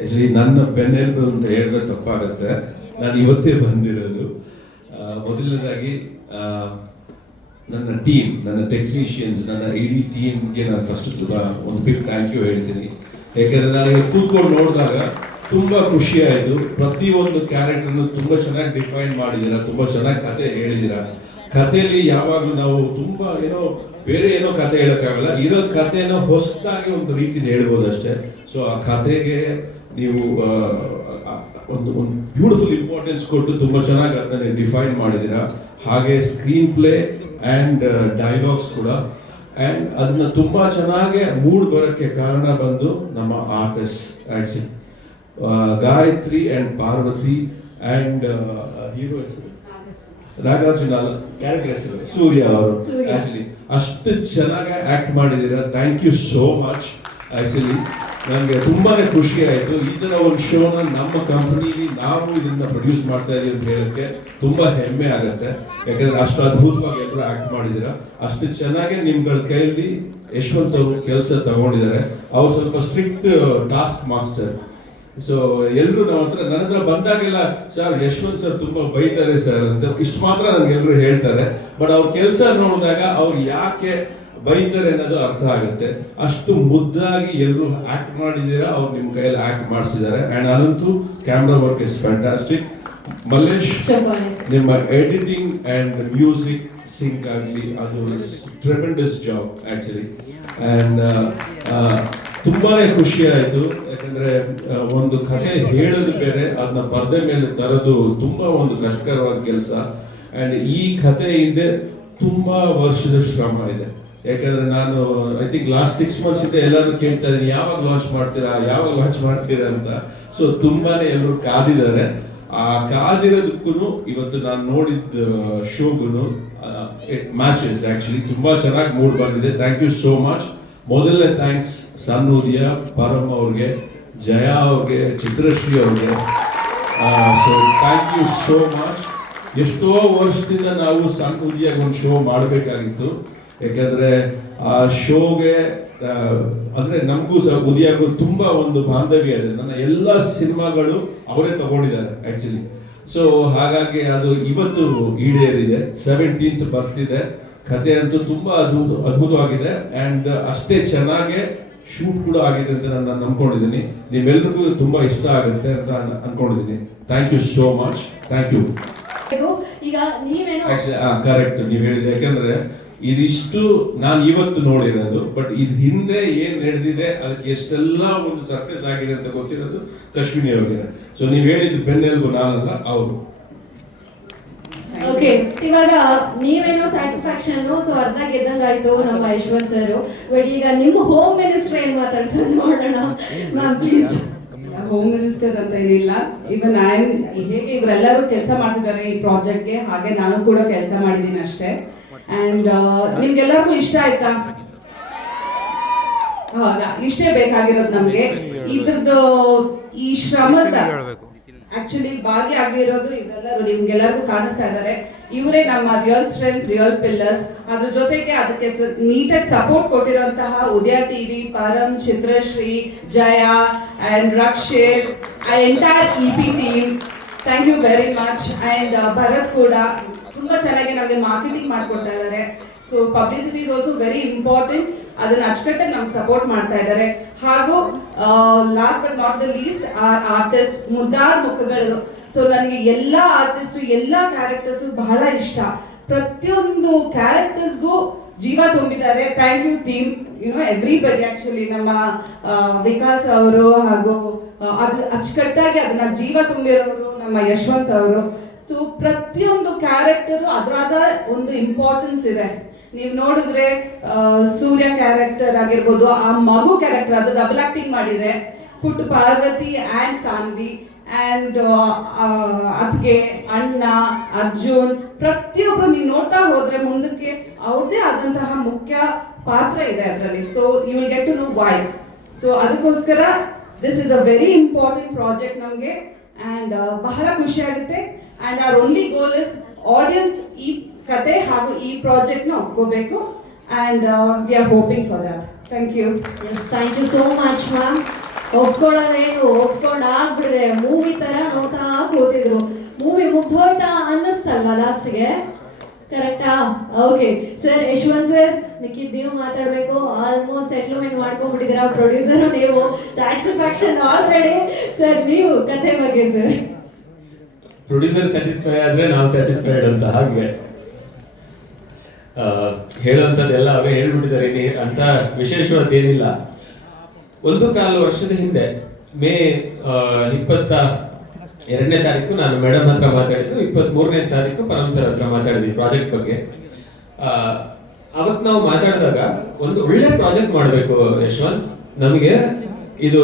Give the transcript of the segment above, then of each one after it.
Actually ನನ್ನ ಬೆನ್ನೆಲುಬು ಅಂತ ಹೇಳಿದ್ರೆ ತಪ್ಪಾಗುತ್ತೆ. ನಾನು ಇವತ್ತೇ ಬಂದಿರೋದು. ಮೊದಲನೇದಾಗಿ ನನ್ನ ಟೀಮ್, ನನ್ನ ಟೆಕ್ನಿಷಿಯನ್ಸ್, ನನ್ನ ಇಡೀ ಟೀಮ್ಗೆ ನಾನು ಫಸ್ಟ್ ಒಂದು ಬಿಗ್ ಥ್ಯಾಂಕ್ ಯು ಹೇಳ್ತೀನಿ. ಯಾಕೆಂದರೆ ನಾನು ಇವತ್ತು ಕೂತ್ಕೊಂಡು ನೋಡಿದಾಗ ತುಂಬ ಖುಷಿ ಆಯಿತು. ಪ್ರತಿಯೊಂದು ಕ್ಯಾರೆಕ್ಟರ್ನು ತುಂಬ ಚೆನ್ನಾಗಿ ಡಿಫೈನ್ ಮಾಡಿದ್ದೀರಾ, ತುಂಬ ಚೆನ್ನಾಗಿ ಕತೆ ಹೇಳಿದ್ದೀರಾ. ಕಥೆಯಲ್ಲಿ ಯಾವಾಗಲೂ ನಾವು ತುಂಬ ಬೇರೆ ಏನೋ ಕತೆ ಹೇಳೋಕ್ಕಾಗಲ್ಲ, ಇರೋ ಕಥೆನ ಹೊಸದಾಗಿ ಒಂದು ರೀತಿಯಲ್ಲಿ ಹೇಳ್ಬೋದು ಅಷ್ಟೇ. ಸೊ ಆ ಕತೆಗೆ ನೀವು ಒಂದು ಬ್ಯೂಟಿಫುಲ್ ಇಂಪಾರ್ಟೆನ್ಸ್ ಕೊಟ್ಟು ತುಂಬ ಚೆನ್ನಾಗಿ ಅದನ್ನ ಡಿಫೈನ್ ಮಾಡಿದ್ದೀರಾ. ಹಾಗೆ ಸ್ಕ್ರೀನ್ ಪ್ಲೇ ಆ್ಯಂಡ್ ಡೈಲಾಗ್ಸ್ ಕೂಡ, ಆ್ಯಂಡ್ ಅದನ್ನ ತುಂಬ ಚೆನ್ನಾಗಿ ಮೂಡ್ ಬರೋಕ್ಕೆ ಕಾರಣ ಬಂದು ನಮ್ಮ artist actually Gayatri and Parvati and hero ಹೆಸರು ನಾಗಾರ್ಜುನ, ಕ್ಯಾರೆಕ್ಟರ್ ಹೆಸರು ಸೂರ್ಯ ಅವರು. ಆ್ಯಕ್ಚುಲಿ ಅಷ್ಟು ಚೆನ್ನಾಗಿ ಆ್ಯಕ್ಟ್ ಮಾಡಿದ್ದೀರಾ. Thank you so much. Actually ನನಗೆ ತುಂಬಾ ಖುಷಿ ಆಯಿತು. ಈ ಥರ ಒಂದು ಶೋನ ನಮ್ಮ ಕಂಪ್ನಿಲಿ ನಾವು ಇದನ್ನು ಪ್ರೊಡ್ಯೂಸ್ ಮಾಡ್ತಾ ಇದ್ದೀವಿ ಅಂತ ಹೇಳೋಕ್ಕೆ ತುಂಬ ಹೆಮ್ಮೆ ಆಗುತ್ತೆ. ಯಾಕಂದರೆ ಅಷ್ಟು ಅದ್ಭುತವಾಗಿ ಎಲ್ಲರೂ ಆ್ಯಕ್ಟ್ ಮಾಡಿದ್ದೀರಾ. ಅಷ್ಟು ಚೆನ್ನಾಗಿ ನಿಮ್ಗಳ ಕೈಯಲ್ಲಿ ಯಶವಂತ್ ಅವರು ಕೆಲಸ ತಗೊಂಡಿದ್ದಾರೆ. ಅವ್ರು ಸ್ವಲ್ಪ ಸ್ಟ್ರಿಕ್ಟ್ ಟಾಸ್ಕ್ ಮಾಸ್ಟರ್. ಸೊ ಎಲ್ಲರೂ ನನ್ನ ಹತ್ರ ಬಂದಾಗೆಲ್ಲ ಸರ್ ಯಶವಂತ್ ಸರ್ ತುಂಬ ಬೈತಾರೆ ಸರ್ ಅಂತ ಇಷ್ಟು ಮಾತ್ರ ನನಗೆಲ್ಲರೂ ಹೇಳ್ತಾರೆ. ಬಟ್ ಅವ್ರ ಕೆಲಸ ನೋಡಿದಾಗ ಅವ್ರು ಯಾಕೆ ಬೈತಾರೆ ಅನ್ನೋದು ಅರ್ಥ ಆಗುತ್ತೆ. ಅಷ್ಟು ಮುದ್ದಾಗಿ ಎಲ್ಲರೂ ಆಕ್ಟ್ ಮಾಡಿದ್ದೀರಾ. ಅವ್ರು ನಿಮ್ಮ ಕೈಯಲ್ಲಿ ಆಕ್ಟ್ ಮಾಡಿಸಿದ್ದಾರೆ. ಆ್ಯಂಡ್ ಅದಂತೂ camera work is fantastic. Mallesh, ನಿಮ್ಮ ಎಡಿಟಿಂಗ್ ಆ್ಯಂಡ್ ಮ್ಯೂಸಿಕ್ ಸಿಂಕ್ ಆಗಲಿ, ಅದು ಟ್ರೆಮೆಂಡಸ್ ಜಾಬ್ ಆ್ಯಕ್ಚುಲಿ. ಆ್ಯಂಡ್ ತುಂಬಾ ಖುಷಿ ಆಯಿತು. ಯಾಕಂದರೆ ಒಂದು ಕಥೆ ಹೇಳೋದು ಬೇರೆ, ಅದನ್ನ ಪರದೆ ಮೇಲೆ ತರೋದು ತುಂಬ ಒಂದು ಕಷ್ಟಕರವಾದ ಕೆಲಸ. ಆ್ಯಂಡ್ ಈ ಕಥೆ ಹಿಂದೆ ತುಂಬ ವರ್ಷದ ಶ್ರಮ ಇದೆ. ಯಾಕಂದರೆ ನಾನು ಐ ಥಿಂಕ್ ಲಾಸ್ಟ್ 6 months ಇಂದ ಎಲ್ಲರೂ ಕೇಳ್ತಾ ಇದ್ದೀನಿ ಯಾವಾಗ ಲಾಂಚ್ ಮಾಡ್ತೀರಾ ಅಂತ. ಸೊ ತುಂಬಾ ಎಲ್ಲರೂ ಕಾದಿದ್ದಾರೆ. ಆ ಕಾದಿರೋದಕ್ಕೂ ಇವತ್ತು ನಾನು ನೋಡಿದ ಶೋಗೂ ಮ್ಯಾಚಸ್ ಆ್ಯಕ್ಚುಲಿ ತುಂಬ ಚೆನ್ನಾಗಿ ಮೂಡ್ ಬಂದಿದೆ. Thank you so much. ಮೊದಲನೇ ಥ್ಯಾಂಕ್ಸ್ ಸನ್ ಉದಯ, ಪರಮ್ ಅವ್ರಿಗೆ, ಜಯಾ ಅವ್ರಿಗೆ, ಚಿತ್ರಶ್ರೀ ಅವ್ರಿಗೆ. So thank you so much. ಎಷ್ಟೋ ವರ್ಷದಿಂದ ನಾವು ಸನ್ ಉದಯಾಗ ಒಂದು ಶೋ ಮಾಡಬೇಕಾಗಿತ್ತು. ಯಾಕಂದರೆ ಆ ಶೋಗೆ ಅಂದರೆ ನಮಗೂ ಸಹ ಉದಯಾಗೂ ತುಂಬ ಒಂದು ಬಾಂಧವ್ಯ ಇದೆ. ನನ್ನ ಎಲ್ಲ ಸಿನಿಮಾಗಳು ಅವರೇ ತಗೊಂಡಿದ್ದಾರೆ ಆ್ಯಕ್ಚುಲಿ. ಸೊ ಹಾಗಾಗಿ ಅದು ಇವತ್ತು ಈಡೇರಿದೆ. 17th ಬರ್ತಿದೆ. ಕತೆ ಅಂತೂ ತುಂಬ ಅದ್ಭುತವಾಗಿದೆ. ಆ್ಯಂಡ್ ಅಷ್ಟೇ ಚೆನ್ನಾಗೆ ಶೂಟ್ ಕೂಡ ಆಗಿದೆ ಅಂತ ನಾನು ನಂಬ್ಕೊಂಡಿದ್ದೀನಿ. ನೀವೆಲ್ರಿಗೂ ತುಂಬ ಇಷ್ಟ ಆಗುತ್ತೆ ಅಂತ ಅಂದ್ಕೊಂಡಿದ್ದೀನಿ. Thank you so much. Thank you. ಈಗ ನೀವೇನು ಕರೆಕ್ಟ್ ನೀವು ಹೇಳಿದೆ. ಯಾಕಂದರೆ ಇದಿಷ್ಟು ನಾನು ಇವತ್ತು ನೋಡಿರೋದು, ಬಟ್ ಇದು ಹಿಂದೆ ಏನು ನಡೆದಿದೆ ಅದಕ್ಕೆ ಎಷ್ಟೆಲ್ಲ ಒಂದು ಸರ್ಕಸ್ ಆಗಿದೆ ಅಂತ ಗೊತ್ತಿರೋದು ಅಶ್ವಿನಿ ಅವರಿಗೆ. ಸೊ ನೀವು ಹೇಳಿದ್ದು ಬೆನ್ನೆಲುಬು ನಾನಲ್ಲ, ಅವರು. ಓಕೆ, ಇವಾಗ ನೀವೇನೋ ಸ್ಯಾಟಿಸ್ಫ್ಯಾಕ್ಷನ್, ಸೊ ಅರ್ಧ ಗೆದ್ದಂಗಾಯ್ತು ನಮ್ಮ ಯಶವಂತ್ ಸರ್. ಬಟ್ ಈಗ ನಿಮ್ಮ ಹೋಮ್ ಮಿನಿಸ್ಟರ್ ಏನ್ ಮಾತಾಡ್ತಾರೆ ನೋಡೋಣ ಮ್ಯಾಮ್, ಪ್ಲೀಸ್. ಹೋಮ್ ಮಿನಿಸ್ಟರ್ ಅಂತ ಏನಿಲ್ಲ. ಇವನ್ ಹೇಗೆ ಇವರೆಲ್ಲರೂ ಕೆಲಸ ಮಾಡ್ತಿದ್ದಾರೆ ಈ ಪ್ರಾಜೆಕ್ಟ್ಗೆ, ಹಾಗೆ ನಾನು ಕೂಡ ಕೆಲಸ ಮಾಡಿದ್ದೀನಿ ಅಷ್ಟೇ. ಅಂಡ್ ನಿಮ್ಗೆಲ್ಲರಿಗೂ ಇಷ್ಟ ಆಯ್ತಾ? ಇಷ್ಟೇ ಬೇಕಾಗಿರೋದು ನಮ್ಗೆ. ಇದ್ರದ್ದು ಈ ಶ್ರಮದ ಆಕ್ಚುಲಿ ಭಾಗಿಯಾಗಿರೋದು ಇವರೆಲ್ಲರೂ ನಿಮ್ಗೆಲ್ಲರಿಗೂ ಕಾಣಿಸ್ತಾ ಇದ್ದಾರೆ. ಇವರೇ ನಮ್ಮ ರಿಯಲ್ ಸ್ಟ್ರೆಂತ್, ರಿಯಲ್ ಪಿಲ್ಲರ್ಸ್. ಅದ್ರ ಜೊತೆಗೆ ಅದಕ್ಕೆ ನೀಟಾಗಿ ಸಪೋರ್ಟ್ ಕೊಟ್ಟಿರುವಂತಹ Udaya TV, Param, Chitrashree, Jaya and Rakshit, entire EP team, thank you very much. And Bharat ಕೂಡ ತುಂಬಾ ಚೆನ್ನಾಗಿ ನಮಗೆ ಮಾರ್ಕೆಟಿಂಗ್ ಮಾಡ್ಕೊಡ್ತಾ ಇದ್ದಾರೆ. So publicity is also very important. ಅದನ್ನ ಅಚ್ಚುಕಟ್ಟಾಗಿ ನಮ್ಗೆ ಸಪೋರ್ಟ್ ಮಾಡ್ತಾ ಇದ್ದಾರೆ. ಹಾಗೂ last but not the least artist, ಮುದ್ದಾರ್ ಮುಖಗಳು. ಸೊ ನನಗೆ ಎಲ್ಲ ಆರ್ಟಿಸ್ಟ್, ಎಲ್ಲ ಕ್ಯಾರೆಕ್ಟರ್ಸು ಬಹಳ ಇಷ್ಟ. ಪ್ರತಿಯೊಂದು ಕ್ಯಾರೆಕ್ಟರ್ಸ್ಗೂ ಜೀವ ತುಂಬಿದ್ದಾರೆ. Thank you team, everybody. Actually ನಮ್ಮ ವಿಕಾಸ್ ಅವರು ಹಾಗೂ ಅದು ಅಚ್ಚುಕಟ್ಟಾಗಿ ಅದನ್ನ ಜೀವ ತುಂಬಿರೋರು ನಮ್ಮ ಯಶವಂತ್ ಅವರು. ಸೊ ಪ್ರತಿಯೊಂದು ಕ್ಯಾರೆಕ್ಟರು ಅದರಾದ ಒಂದು ಇಂಪಾರ್ಟೆನ್ಸ್ ಇದೆ. ನೀವು ನೋಡಿದ್ರೆ ಸೂರ್ಯ ಕ್ಯಾರೆಕ್ಟರ್ ಆಗಿರ್ಬೋದು, ಆ ಮಗು ಕ್ಯಾರೆಕ್ಟರ್ ಅದು ಡಬಲ್ ಆಕ್ಟಿಂಗ್ ಮಾಡಿದೆ. ಪುಟ್ಟು ಪಾರ್ವತಿ ಆ್ಯಂಡ್ ಸಾನ್ವಿ ಆ್ಯಂಡ್ ಅದ್ಗೆ ಅಣ್ಣ ಅರ್ಜುನ್, ಪ್ರತಿಯೊಬ್ಬರು ನೀವು ನೋಡ್ತಾ ಹೋದ್ರೆ ಮುಂದಕ್ಕೆ ಅವ್ರದ್ದೇ ಆದಂತಹ ಮುಖ್ಯ ಪಾತ್ರ ಇದೆ ಅದರಲ್ಲಿ. So you will get to know why. So ಅದಕ್ಕೋಸ್ಕರ this is a very important project ನಮಗೆ. ಆ್ಯಂಡ್ ಬಹಳ ಖುಷಿ ಆಗುತ್ತೆ. And our only goal is audience ಈ ಕತೆ ಹಾಗೂ ಈ ಪ್ರಾಜೆಕ್ಟ್ನ ಒಪ್ಕೋಬೇಕು. And we are hoping for that. Thank you. Thank you so much ma'am. ಒಪ್ಕೊಳ್ಳೋದೇನು ಒಪ್ಕೊಂಡು ಆಗ್ಬಿಡಿದೆ ಮೂವಿ ತರ ನೋಡ್ತಾ ಕೂತಿದ್ರು. ಮೂವಿ ಮುಗ್ದೋಯ್ತಾ ಅನ್ನಿಸ್ತಲ್ವಾ ಲಾಸ್ಟ್ಗೆ? ಕರೆಕ್ಟಾ? ಓಕೆ ಸರ್, ಯಶವಂತ್ ಸರ್ ಮಿಕ್ಕಿದ್ ನೀವು ಮಾತಾಡಬೇಕು. ಆಲ್ಮೋಸ್ಟ್ ಸೆಟ್ಲ್ಮೆಂಟ್ ಮಾಡ್ಕೊಂಡ್ಬಿಟ್ಟಿದ್ದೀರಾ, ಪ್ರೊಡ್ಯೂಸರು ನೀವು, ಸ್ಯಾಟಿಸ್ಫ್ಯಾಕ್ಷನ್ ಆಲ್ರೆಡಿ. ಸರ್ ನೀವು ಕಥೆ ಬಗ್ಗೆ ಸರ್. ಪ್ರೊಡ್ಯೂಸರ್ ಸ್ಯಾಟಿಸ್ಫೈ ಆದ್ರೆ ನಾವು ಸ್ಯಾಟಿಸ್ಫೈಡ್ ಅಂತ, ಹಾಗೆ ಹೇಳುವಂಥದ್ದೆಲ್ಲ ಅವೇ ಹೇಳ್ಬಿಟ್ಟಿದ್ದಾರೆ ಅಂತ ವಿಶೇಷವಾದೇನಿಲ್ಲ. 1.25 ವರ್ಷದ ಹಿಂದೆ ಮೇ 22ನೇ ತಾರೀಕು ನಾನು ಮೇಡಮ್ ಹತ್ರ ಮಾತಾಡಿದ್ದು, 23ನೇ ತಾರೀಕು ಪರಮ್ ಸರ್ ಹತ್ರ ಮಾತಾಡಿದ್ವಿ ಪ್ರಾಜೆಕ್ಟ್ ಬಗ್ಗೆ. ಅವತ್ತು ನಾವು ಮಾತಾಡಿದಾಗ ಒಂದು ಒಳ್ಳೆ ಪ್ರಾಜೆಕ್ಟ್ ಮಾಡಬೇಕು ಯಶವಂತ್, ನಮಗೆ ಇದು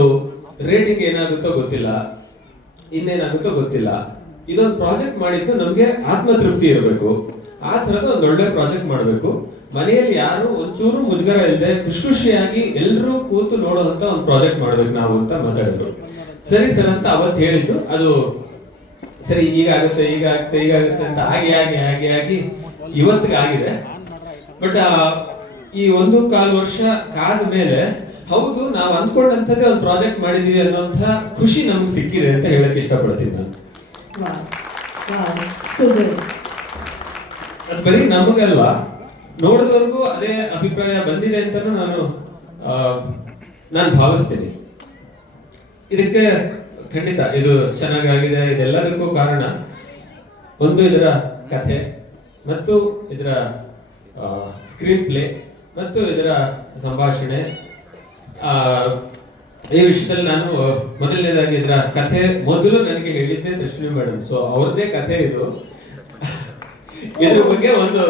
ರೇಟಿಂಗ್ ಏನಾಗುತ್ತೋ ಗೊತ್ತಿಲ್ಲ, ಇನ್ನೇನಾಗುತ್ತೋ ಗೊತ್ತಿಲ್ಲ, ಇದೊಂದು ಪ್ರಾಜೆಕ್ಟ್ ಮಾಡಿದ್ದು ನಮಗೆ ಆತ್ಮತೃಪ್ತಿ ಇರಬೇಕು, ಆ ಥರದ ಒಂದು ಒಳ್ಳೆ ಪ್ರಾಜೆಕ್ಟ್ ಮಾಡಬೇಕು, ಮನೆಯಲ್ಲಿ ಯಾರು ಒಂಚೂರು ಮುಜುಗರ ಇಲ್ಲದೆ ಖುಷಿಯಾಗಿ ಎಲ್ಲರೂ ಕೂತು ನೋಡುವಂತ ಒಂದು ಪ್ರಾಜೆಕ್ಟ್ ಮಾಡ್ಬೇಕು ನಾವು ಅಂತ ಮಾತಾಡಿದ್ರು. ಸರಿ ಸರ್ ಅಂತ ಅವತ್ತು ಹೇಳಿದ್ದು, ಅದು ಸರಿ ಈಗಾಗುತ್ತೆ ಅಂತ ಆಗಿ ಇವತ್ತಿಗೆ ಆಗಿದೆ. ಬಟ್ ಈ 1.25 ವರ್ಷ ಕಾದ ಮೇಲೆ ಹೌದು ನಾವು ಅಂದ್ಕೊಂಡಂಥದ್ದೇ ಒಂದು ಪ್ರಾಜೆಕ್ಟ್ ಮಾಡಿದೀವಿ ಅನ್ನೋಂಥ ಖುಷಿ ನಮ್ಗೆ ಸಿಕ್ಕಿದೆ ಅಂತ ಹೇಳಕ್ ಇಷ್ಟಪಡ್ತೀನಿ ನಾನು. ಅದು ಬರೀ ನಮಗಲ್ವಾ, ನೋಡಿದವ್ರಿಗೂ ಅದೇ ಅಭಿಪ್ರಾಯ ಬಂದಿದೆ ಅಂತ ನಾನು ಭಾವಿಸ್ತೀನಿ. ಇದಕ್ಕೆ ಖಂಡಿತ ಇದು ಚೆನ್ನಾಗಾಗಿದೆ. ಇದೆಲ್ಲದಕ್ಕೂ ಕಾರಣ ಒಂದು ಇದರ ಕಥೆ ಮತ್ತು ಇದರ ಸ್ಕ್ರೀನ್ ಪ್ಲೇ ಮತ್ತು ಇದರ ಸಂಭಾಷಣೆ. ಈ ವಿಷಯದಲ್ಲಿ ನಾನು ಮೊದಲನೇದಾಗಿ ಇದರ ಕಥೆ ಮೊದಲು ನನಗೆ ಹೇಳಿದ್ದೆ ದರ್ಶಿನಿ ಮೇಡಮ್. ಸೊ ಅವ್ರದ್ದೇ ಕಥೆ ಇದು. ಇದ್ರ ಬಗ್ಗೆ ಒಂದು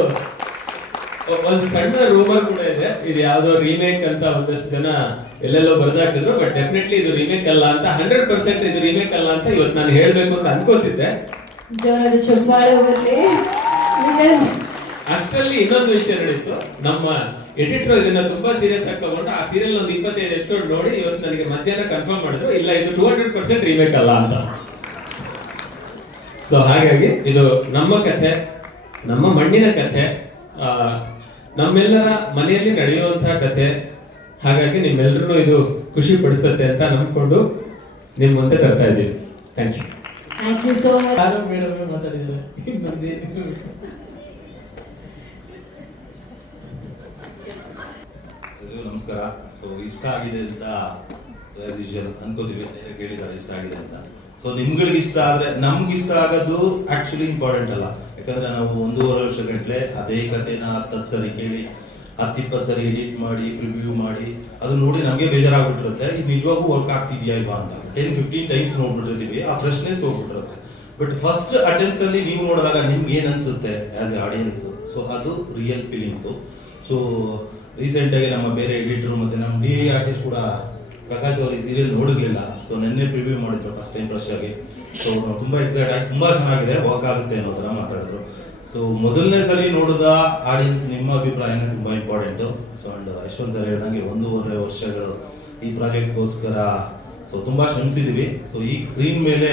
ಸಣ್ಣ ರೂಮರ್ ಕೂಡ ಇದೆ, ಇದು ಯಾವ್ದೋ ರೀಮೇಕ್ ಅಂತ ಒಂದಷ್ಟು ಜನ ಎಲ್ಲೆಲ್ಲೋ ಬರ್ದಾಕಿದ್ರು. ಬಟ್ ಡೆಫಿನೆಟ್ಲಿ ಇದು ರೀಮೇಕ್ ಅಲ್ಲ ಅಂತ, 100% ಇದು ರೀಮೇಕ್ ಅಲ್ಲ ಅಂತ ಇವತ್ತು ನಾನು ಹೇಳ್ಬೇಕು ಅಂತ ಅನ್ಕೋತಿದ್ದೆ. ಅಷ್ಟರಲ್ಲಿ ಇನ್ನೊಂದು ವಿಷಯ ನಡೀತು. ನಮ್ಮ ಎಡಿಟರ್ ಇದನ್ನ ತುಂಬಾ ಸೀರಿಯಸ್ ಆಗಿ ತಗೊಂಡು ಆ ಸೀರಿಯಲ್ ಒಂದು 25 ಎಪಿಸೋಡ್ ನೋಡಿ ಇವತ್ತು ನನಗೆ ಮಧ್ಯಾಹ್ನ ಕನ್ಫರ್ಮ್ ಮಾಡಿದ್ರು, ಇಲ್ಲ ಇದು 200% ರೀಮೇಕ್ ಅಲ್ಲ ಅಂತ. ಸೊ ಹಾಗಾಗಿ ಇದು ನಮ್ಮ ಕಥೆ, ನಮ್ಮ ಮಣ್ಣಿನ ಕಥೆ, ನಮ್ಮೆಲ್ಲರ ಮನೆಯಲ್ಲಿ ನಡೆಯುವಂತಹ ಕಥೆ. ಹಾಗಾಗಿ ನಿಮ್ಮೆಲ್ಲರೂ ಇದು ಖುಷಿ ಪಡಿಸುತ್ತೆ ಅಂತ ನಂಬ್ಕೊಂಡು ನಿಮ್ ಮುಂದೆ ತರ್ತಾ ಇದ್ದೀವಿ. Thank you. Thank you so much. ಯಾರು ಮೇಡಮ್ ಮಾತಾಡಿದ್ದಾರೆ. ನಮಸ್ಕಾರ. ಸೊ ಇಷ್ಟ ಆಗಿದೆ ಅಂತ ಅನ್ಕೋತೀವಿ, ಕೇಳಿದ್ದಾರೆ ಇಷ್ಟ ಆಗಿದೆ ಅಂತ. ಸೊ ನಿಮ್ಗಳಿಗೆ ಇಷ್ಟ ಆದ್ರೆ ನಮ್ಗೆ ಇಷ್ಟ ಆಗೋದು ಆಕ್ಚುಲಿ ಇಂಪಾರ್ಟೆಂಟ್ ಅಲ್ಲ. ಯಾಕಂದ್ರೆ ನಾವು 1.5 ವರ್ಷ ಗಂಟ್ಲೆ ಅದೇ ಕಥೆನ 10 ಸರಿ ಕೇಳಿ 10-20 ಸರಿ ಎಡಿಟ್ ಮಾಡಿ ಪ್ರಿವ್ಯೂ ಮಾಡಿ ಅದು ನೋಡಿ ನಮಗೆ ಬೇಜಾರಾಗ್ಬಿಟ್ಟಿರುತ್ತೆ. ಇದು ನಿಜವಾಗೂ ವರ್ಕ್ ಆಗ್ತಿದ್ಯಾ ಇಲ್ವಾ ಅಂತ 10-15 ಟೈಮ್ಸ್ ನೋಡ್ಬಿಟ್ಟಿರ್ತೀವಿ, ಆ ಫ್ರೆಶ್ನೆಸ್ ಹೋಗ್ಬಿಟ್ಟಿರುತ್ತೆ. ಬಟ್ ಫಸ್ಟ್ ಅಟೆಂಪ್ಟ್ ಅಲ್ಲಿ ನೀವು ನೋಡಿದಾಗ ನಿಮ್ಗೆ ಏನ್ ಅನ್ಸುತ್ತೆ ಆಸ್ ಎ ಆಡಿಯನ್ಸ್, ಸೊ ಅದು ರಿಯಲ್ ಫೀಲಿಂಗ್ಸು. ಸೊ ರೀಸೆಂಟ್ ಆಗಿ ನಮ್ಮ ಬೇರೆ ಎಡಿಟರ್ ಮತ್ತೆ ನಮ್ಮ ಡಿ ಆರ್ಟಿಸ್ಟ್ ಕೂಡ ಪ್ರಕಾಶ್ ಅವರು ಈ ಸೀರಿಯಲ್ ನೋಡಿರ್ಲಿಲ್ಲ. ಸೊ ನಿನ್ನೆ ಪ್ರಿವ್ಯೂ ಮಾಡಿದ್ರು ಫಸ್ಟ್ ಟೈಮ್ ಫ್ರೆಶ್ ಆಗಿ. ಸೊ ತುಂಬಾ ಎಕ್ಸೈಟ್ ಆಗಿ ತುಂಬಾ ಚೆನ್ನಾಗಿದೆ, ವರ್ಕ್ ಆಗುತ್ತೆ ಅನ್ನೋ ತರ ಮಾತಾಡಿದ್ರು. ಸೊ ಮೊದಲನೇ ಸರಿ ನೋಡಿದ ಆಡಿಯನ್ಸ್ ನಿಮ್ಮ ಅಭಿಪ್ರಾಯನೇ ತುಂಬಾ important. So and Yashwant sir ಹೇಳ್ದಂಗೆ 1.5 ವರ್ಷಗಳು ಈ ಪ್ರಾಜೆಕ್ಟ್ಗೋಸ್ಕರ ಸೊ ತುಂಬಾ ಶ್ರಮಿಸಿದೀವಿ. ಸೊ ಈ ಸ್ಕ್ರೀನ್ ಮೇಲೆ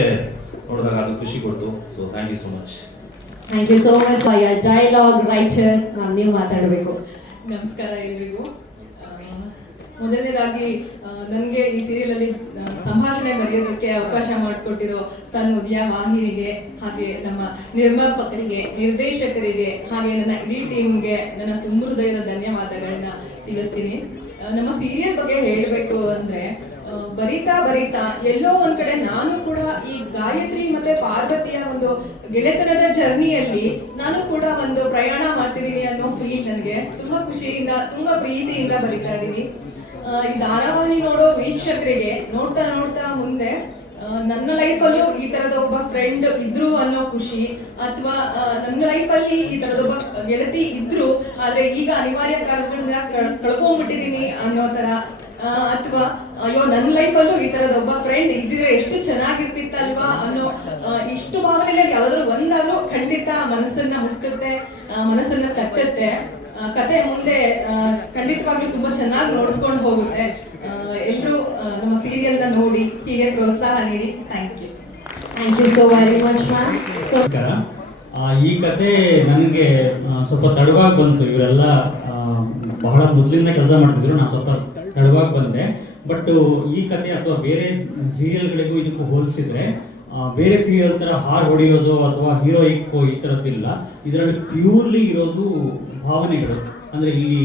ನೋಡಿದಾಗ ಅದು ಖುಷಿ ಕೊಡ್ತು. So thank you so much. Thank you so much. Dialogue writer ನೀವು ಮಾತಾಡಬೇಕು. ನಮಸ್ಕಾರ ಎಲ್ರಿಗೂ. ಮೊದಲನೇದಾಗಿ ನನಗೆ ಈ ಸೀರಿಯಲಲ್ಲಿ ಸಂಭಾಷಣೆ ಬರೆಯೋದಕ್ಕೆ ಅವಕಾಶ ಮಾಡಿಕೊಟ್ಟಿರೋ ಸನ್ ಉದಯ ವಾಹಿನಿಗೆ, ಹಾಗೆ ನಮ್ಮ ನಿರ್ಮಾಪಕರಿಗೆ, ನಿರ್ದೇಶಕರಿಗೆ, ಹಾಗೆ ನನ್ನ ಇಡೀ ಟೀಮ್ಗೆ ನನ್ನ ತುಂಬ ಹೃದಯದ ಧನ್ಯವಾದಗಳನ್ನ ತಿಳಿಸ್ತೀನಿ. ನಮ್ಮ ಸೀರಿಯಲ್ ಬಗ್ಗೆ ಹೇಳಬೇಕು ಅಂದ್ರೆ ಬರೀತಾ ಎಲ್ಲೋ ಒಂದ್ ಕಡೆ ನಾನು ಕೂಡ ಈ ಗಾಯತ್ರಿ ಮತ್ತೆ ಪಾರ್ವತಿಯ ಒಂದು ಗೆಳೆತನದ ಜರ್ನಿಯಲ್ಲಿ ನಾನು ಕೂಡ ಒಂದು ಪ್ರಯಾಣ ಮಾಡ್ತಿದ್ದೀನಿ ಅನ್ನೋ ಫೀಲ್ ನನಗೆ. ತುಂಬಾ ಖುಷಿಯಿಂದ ತುಂಬಾ ಪ್ರೀತಿಯಿಂದ ಬರೀತಾ ಇದ್ದೀನಿ. ಈ ಧಾರಾವಾಹಿ ನೋಡೋ ವೀಕ್ಷಕರಿಗೆ ನೋಡ್ತಾ ಮುಂದೆ ನನ್ನ ಲೈಫಲ್ಲೂ ಈ ತರದ ಒಬ್ಬ ಫ್ರೆಂಡ್ ಇದ್ರು ಅನ್ನೋ ಖುಷಿ, ಅಥವಾ ನನ್ನ ಲೈಫಲ್ಲಿ ಈ ತರದೊಬ್ಬ ಗೆಳತಿ ಇದ್ರು ಆದ್ರೆ ಈಗ ಅನಿವಾರ್ಯ ಕಾರಣಗಳಿಂದ ಕಳ್ಕೊಂಡ್ಬಿಟ್ಟಿದೀನಿ ಅನ್ನೋ ತರ, ಅಥವಾ ಅಯ್ಯೋ ನನ್ನ ಲೈಫಲ್ಲೂ ಈ ತರದ ಒಬ್ಬ ಫ್ರೆಂಡ್ ಇದ್ದಿದ್ರೆ ಎಷ್ಟು ಚೆನ್ನಾಗಿರ್ತಿತ್ತಲ್ವಾ ಅನ್ನೋ ಇಷ್ಟು ಭಾವನೆಯಲ್ಲಿ ಯಾವ್ದಾದ್ರು ಒಂದಾದ್ರೂ ಖಂಡಿತ ಮನಸ್ಸನ್ನ ಮುಟ್ಟುತ್ತೆ, ಮನಸ್ಸನ್ನ ತಟ್ಟುತ್ತೆ. ಕತೆ ಮುಂದೆ ಖಂಡಿತವಾಗ್ಲೂ ತುಂಬಾ ಚೆನ್ನಾಗಿ ನೋಡ್ಸ್ಕೊಂಡು ಹೋಗುತ್ತೆ. ಎಲ್ಲರೂ ನಮ್ಮ ಸೀರಿಯಲ್ ನ ನೋಡಿ ಹೀಗೆ ಪ್ರೋತ್ಸಾಹ ನೀಡಿ. Thank you. Thank you so very much ma'am. ನಮಸ್ಕಾರ. ಈ ಕತೆ ನನಗೆ ಸ್ವಲ್ಪ ತಡವಾಗಿ ಬಂತು. ಇವರೆಲ್ಲ ಬಹಳ ಮೊದಲಿಂದ ಕೆಲಸ ಮಾಡ್ತಿದ್ರು, ನಾನು ಸ್ವಲ್ಪ ತಡವಾಗಿ ಬಂದೆ. ಬಟ್ ಈ ಕತೆ ಅಥವಾ ಬೇರೆ ಸೀರಿಯಲ್ಗಳಿಗೂ ಇದಕ್ಕೂ ಹೋಲಿಸಿದ್ರೆ ಬೇರೆ ಸೀರಿಯಲ್ ಥರ ಹಾರು ಹೊಡೆಯೋದು ಅಥವಾ ಹೀರೋಯಿಕ್ ಈ ಥರದ್ದಿಲ್ಲ. ಇದರಲ್ಲಿ ಪ್ಯೂರ್ಲಿ ಇರೋದು ಭಾವನೆಗಳು. ಅಂದರೆ ಇಲ್ಲಿ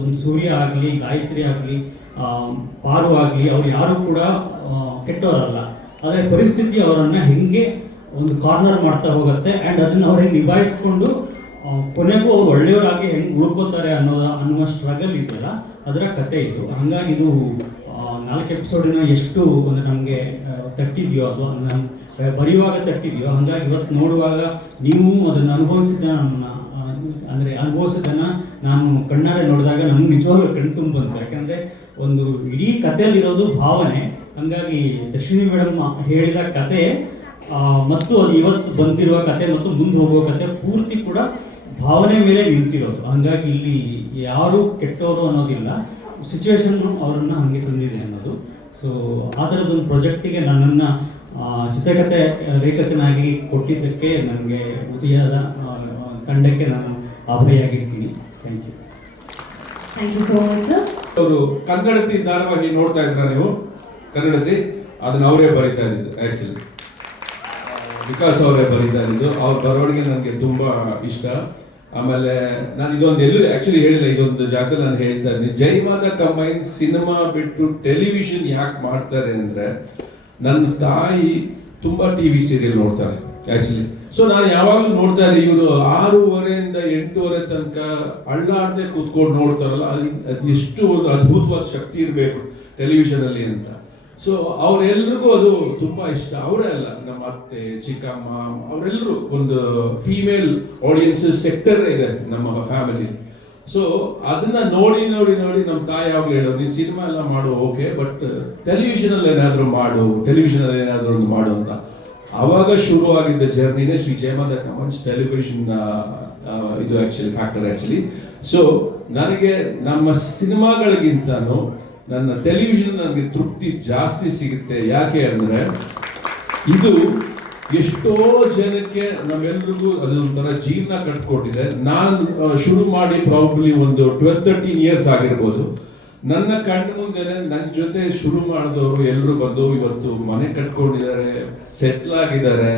ಒಂದು ಸೂರ್ಯ ಆಗಲಿ, ಗಾಯತ್ರಿ ಆಗಲಿ, ಪಾರು ಆಗಲಿ, ಅವ್ರು ಯಾರು ಕೂಡ ಕೆಟ್ಟವರಲ್ಲ. ಆದರೆ ಪರಿಸ್ಥಿತಿ ಅವರನ್ನು ಹೆಂಗೆ ಒಂದು ಕಾರ್ನರ್ ಮಾಡ್ತಾ ಹೋಗುತ್ತೆ ಆ್ಯಂಡ್ ಅದನ್ನು ಅವರೇ ನಿಭಾಯಿಸ್ಕೊಂಡು ಕೊನೆಗೂ ಅವ್ರು ಒಳ್ಳೆಯವರಾಗಿ ಹೆಂಗೆ ಉಳ್ಕೋತಾರೆ ಅನ್ನುವ ಸ್ಟ್ರಗಲ್ ಇದೆಯಲ್ಲ, ಅದರ ಕತೆ ಇದು. ಹಾಗಾಗಿ ಇದು 4 ಎಪಿಸೋಡಿನ ಎಷ್ಟು ಒಂದು ನಮಗೆ ತಟ್ಟಿದೆಯೋ ಅಥವಾ ನಮ್ಮ ಬರೆಯುವಾಗ ತಟ್ಟಿದೆಯೋ, ಹಾಗಾಗಿ ಇವತ್ತು ನೋಡುವಾಗ ನೀವು ಅದನ್ನು ಅನುಭವಿಸಿದ್ದನ್ನು ನಾನು ಕಣ್ಣಾರೆ ನೋಡಿದಾಗ ನನಗೆ ನಿಜವಾಗ್ಲೂ ಕಣ್ಣು ತುಂಬ ಬಂತು. ಯಾಕಂದರೆ ಒಂದು ಇಡೀ ಕಥೆಯಲ್ಲಿರೋದು ಭಾವನೆ. ಹಾಗಾಗಿ ದರ್ಶಿನಿ ಮೇಡಮ್ ಹೇಳಿದ ಕತೆ ಮತ್ತು ಅದು ಇವತ್ತು ಬಂದಿರುವ ಕತೆ ಮತ್ತು ಮುಂದೆ ಹೋಗುವ ಕತೆ ಪೂರ್ತಿ ಕೂಡ ಭಾವನೆ ಮೇಲೆ ನಿಂತಿರೋದು. ಹಾಗಾಗಿ ಇಲ್ಲಿ ಯಾರು ಕೆಟ್ಟವರು ಅನ್ನೋದಿಲ್ಲ, ಸಿಚುವೇಶನ್ ಅವರನ್ನು ಹಾಗೆ ತಂದಿದೆ ಅನ್ನೋದು. ಸೊ ಆ ಥರದ್ದೊಂದು ಪ್ರಾಜೆಕ್ಟಿಗೆ ನನ್ನನ್ನು ಚಿತ್ರಕಥೆ ಲೇಖಕನಾಗಿ ಕೊಟ್ಟಿದ್ದಕ್ಕೆ ನನಗೆ ಉದಯದ ತಂಡಕ್ಕೆ ನಾನು ಆಭಾರಿಯಾಗಿರ್ತೀನಿ. Thank you. Thank you so much sir. ಅವರು ಕನ್ನಡತಿ ಧಾರಾವಾಹಿ ನೋಡ್ತಾ ಇದ್ರ ನೀವು? ಕನ್ನಡತಿ ಅದನ್ನ ಅವರೇ ಬರೀತಾ ಇದ್ದು, ಆ್ಯಕ್ಚುಲಿ ವಿಕಾಸ್ ಅವರೇ ಬರೀತಾ ಇದ್ದು. ಅವ್ರ ಬರವಣಿಗೆ ನನಗೆ ತುಂಬ ಇಷ್ಟ. ಆಮೇಲೆ ನಾನು ಇದೊಂದು ಎಲ್ಲೂ ಆ್ಯಕ್ಚುಲಿ ಹೇಳಿಲ್ಲ, ಇದೊಂದು ಜಾಗದಲ್ಲಿ ನಾನು ಹೇಳ್ತಾ ಇದ್ದೀನಿ. ಜೈಮಾತಾ ಕಂಬೈನ್ ಸಿನಿಮಾ ಬಿಟ್ಟು ಟೆಲಿವಿಷನ್ ಯಾಕೆ ಮಾಡ್ತಾರೆ ಅಂದರೆ, ನನ್ನ ತಾಯಿ ತುಂಬ TV ಸೀರಿಯಲ್ ನೋಡ್ತಾರೆ ಆ್ಯಕ್ಚುಲಿ. ಸೊ ನಾನು ಯಾವಾಗಲೂ ನೋಡ್ತಾ ಇದ್ದೆ, ಇವರು 6:30 ಇಂದ 8:30 ತನಕ ಅಳ್ಳಾಡದೆ ಕೂತ್ಕೊಂಡು ನೋಡ್ತಾರಲ್ಲ, ಅದು ಎಷ್ಟು ಒಂದು ಅದ್ಭುತವಾದ ಶಕ್ತಿ ಇರಬೇಕು ಟೆಲಿವಿಷನಲ್ಲಿ ಅಂತ. ಸೊ ಅವರೆಲ್ರಿಗೂ ಅದು ತುಂಬ ಇಷ್ಟ. ಅವರೇ ಅಲ್ಲ, ನಮ್ಮ ಅತ್ತೆ, ಚಿಕ್ಕಮ್ಮ, ಅವರೆಲ್ಲರೂ ಒಂದು ಫೀಮೇಲ್ ಆಡಿಯನ್ಸ್ ಸೆಕ್ಟರ್ ಇದೆ ನಮ್ಮ ಫ್ಯಾಮಿಲಿ. ಸೊ ಅದನ್ನ ನೋಡಿ ನೋಡಿ ನೋಡಿ ನಮ್ಮ ತಾಯಿ ಯಾವಾಗಲೂ ಹೇಳೋದು, ನೀನು ಸಿನಿಮಾ ಎಲ್ಲ ಮಾಡು ಓಕೆ, ಬಟ್ ಟೆಲಿವಿಷನಲ್ಲಿ ಏನಾದರೂ ಮಾಡು, ಟೆಲಿವಿಷನಲ್ಲಿ ಏನಾದರೂ ಒಂದು ಮಾಡು ಅಂತ. ಆವಾಗ ಶುರುವಾಗಿದ್ದ ಜರ್ನಿನೇ ಶ್ರೀ ಜಯಮಾತಾ ಕಮನ್ಸ್ ಟೆಲಿವಿಷನ್ ಇದು ಆ್ಯಕ್ಚುಲಿ ಫ್ಯಾಕ್ಟರ್ ಆ್ಯಕ್ಚುಲಿ. ಸೊ ನನಗೆ ನಮ್ಮ ಸಿನಿಮಾಗಳಿಗಿಂತನೂ ನನ್ನ ಟೆಲಿವಿಷನ್ ನನಗೆ ತೃಪ್ತಿ ಜಾಸ್ತಿ ಸಿಗುತ್ತೆ. ಯಾಕೆ ಅಂದರೆ ಇದು ಎಷ್ಟೋ ಜನಕ್ಕೆ ನಮ್ಮೆಲ್ರಿಗೂ ಅದೊಂಥರ ಜೀವನ ಕಟ್ಕೊಟ್ಟಿದೆ. ನಾನು ಶುರು ಮಾಡಿ ಪ್ರಾಬಬ್ಲಿ ಒಂದು 12-13 ಇಯರ್ಸ್ ಆಗಿರ್ಬೋದು. ನನ್ನ ಕಣ್ಣು ಮುಂದೆನೆ ನನ್ನ ಜೊತೆ ಶುರು ಮಾಡಿದವರು ಎಲ್ಲರೂ ಬಂದು ಇವತ್ತು ಮನೆ ಕಟ್ಕೊಂಡಿದ್ದಾರೆ, ಸೆಟ್ಲ್ ಆಗಿದ್ದಾರೆ,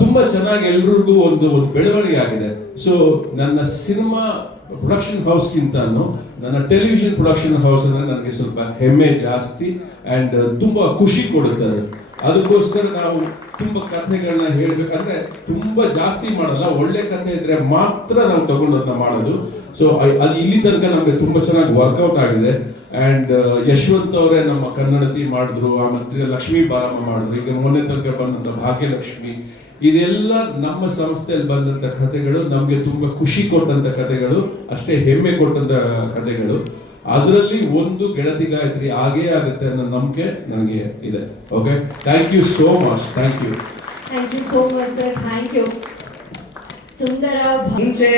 ತುಂಬ ಚೆನ್ನಾಗಿ ಎಲ್ರಿಗೂ ಒಂದು ಬೆಳವಣಿಗೆ ಆಗಿದೆ. ಸೊ ನನ್ನ ಸಿನಿಮಾ ಪ್ರೊಡಕ್ಷನ್ ಹೌಸ್ಗಿಂತನೂ ನನ್ನ ಟೆಲಿವಿಷನ್ ಪ್ರೊಡಕ್ಷನ್ ಹೌಸ್ ಅಂದರೆ ನನಗೆ ಸ್ವಲ್ಪ ಹೆಮ್ಮೆ ಜಾಸ್ತಿ ಆ್ಯಂಡ್ ತುಂಬ ಖುಷಿ ಕೊಡುತ್ತದೆ. ಅದಕ್ಕೋಸ್ಕರ ನಾವು ತುಂಬ ಕಥೆಗಳನ್ನ ಹೇಳಬೇಕಂದ್ರೆ ತುಂಬ ಜಾಸ್ತಿ ಮಾಡಲ್ಲ, ಒಳ್ಳೆ ಕಥೆ ಇದ್ರೆ ಮಾತ್ರ ನಾವು ತಗೊಂಡು ಅದನ್ನ ಮಾಡೋದು. ಸೊ ಅದು ಇಲ್ಲಿ ತನಕ ನಮಗೆ ತುಂಬ ಚೆನ್ನಾಗಿ ವರ್ಕೌಟ್ ಆಗಿದೆ. ಆ್ಯಂಡ್ ಯಶವಂತ್ ಅವರೇ ನಮ್ಮ ಕನ್ನಡತಿ ಮಾಡಿದ್ರು, ಆಮೇಲೆ ಲಕ್ಷ್ಮೀ ಬಾರಮ್ಮ ಮಾಡಿದ್ರು, ಈಗ ಮೊನ್ನೆ ತನಕ ಬಂದಂಥ ಭಾಗ್ಯಲಕ್ಷ್ಮಿ, ಇದೆಲ್ಲ ನಮ್ಮ ಸಂಸ್ಥೆಯಲ್ಲಿ ಬಂದಂಥ ಕಥೆಗಳು, ನಮಗೆ ತುಂಬ ಖುಷಿ ಕೊಟ್ಟಂಥ ಕಥೆಗಳು, ಅಷ್ಟೇ ಹೆಮ್ಮೆ ಕೊಟ್ಟಂಥ ಕಥೆಗಳು. ಅದರಲ್ಲಿ ಒಂದು ಗೆಳತಿ ಗಾಯತ್ರಿ ಆಗೇ ಆಗುತ್ತೆ ಅನ್ನೋ ನಂಬಿಕೆ ನನಗೆ ಇದೆ. Okay, thank you so much. Thank you. Thank you so much sir. Thank you. ಸುಂದರ ಮುಂಚೆ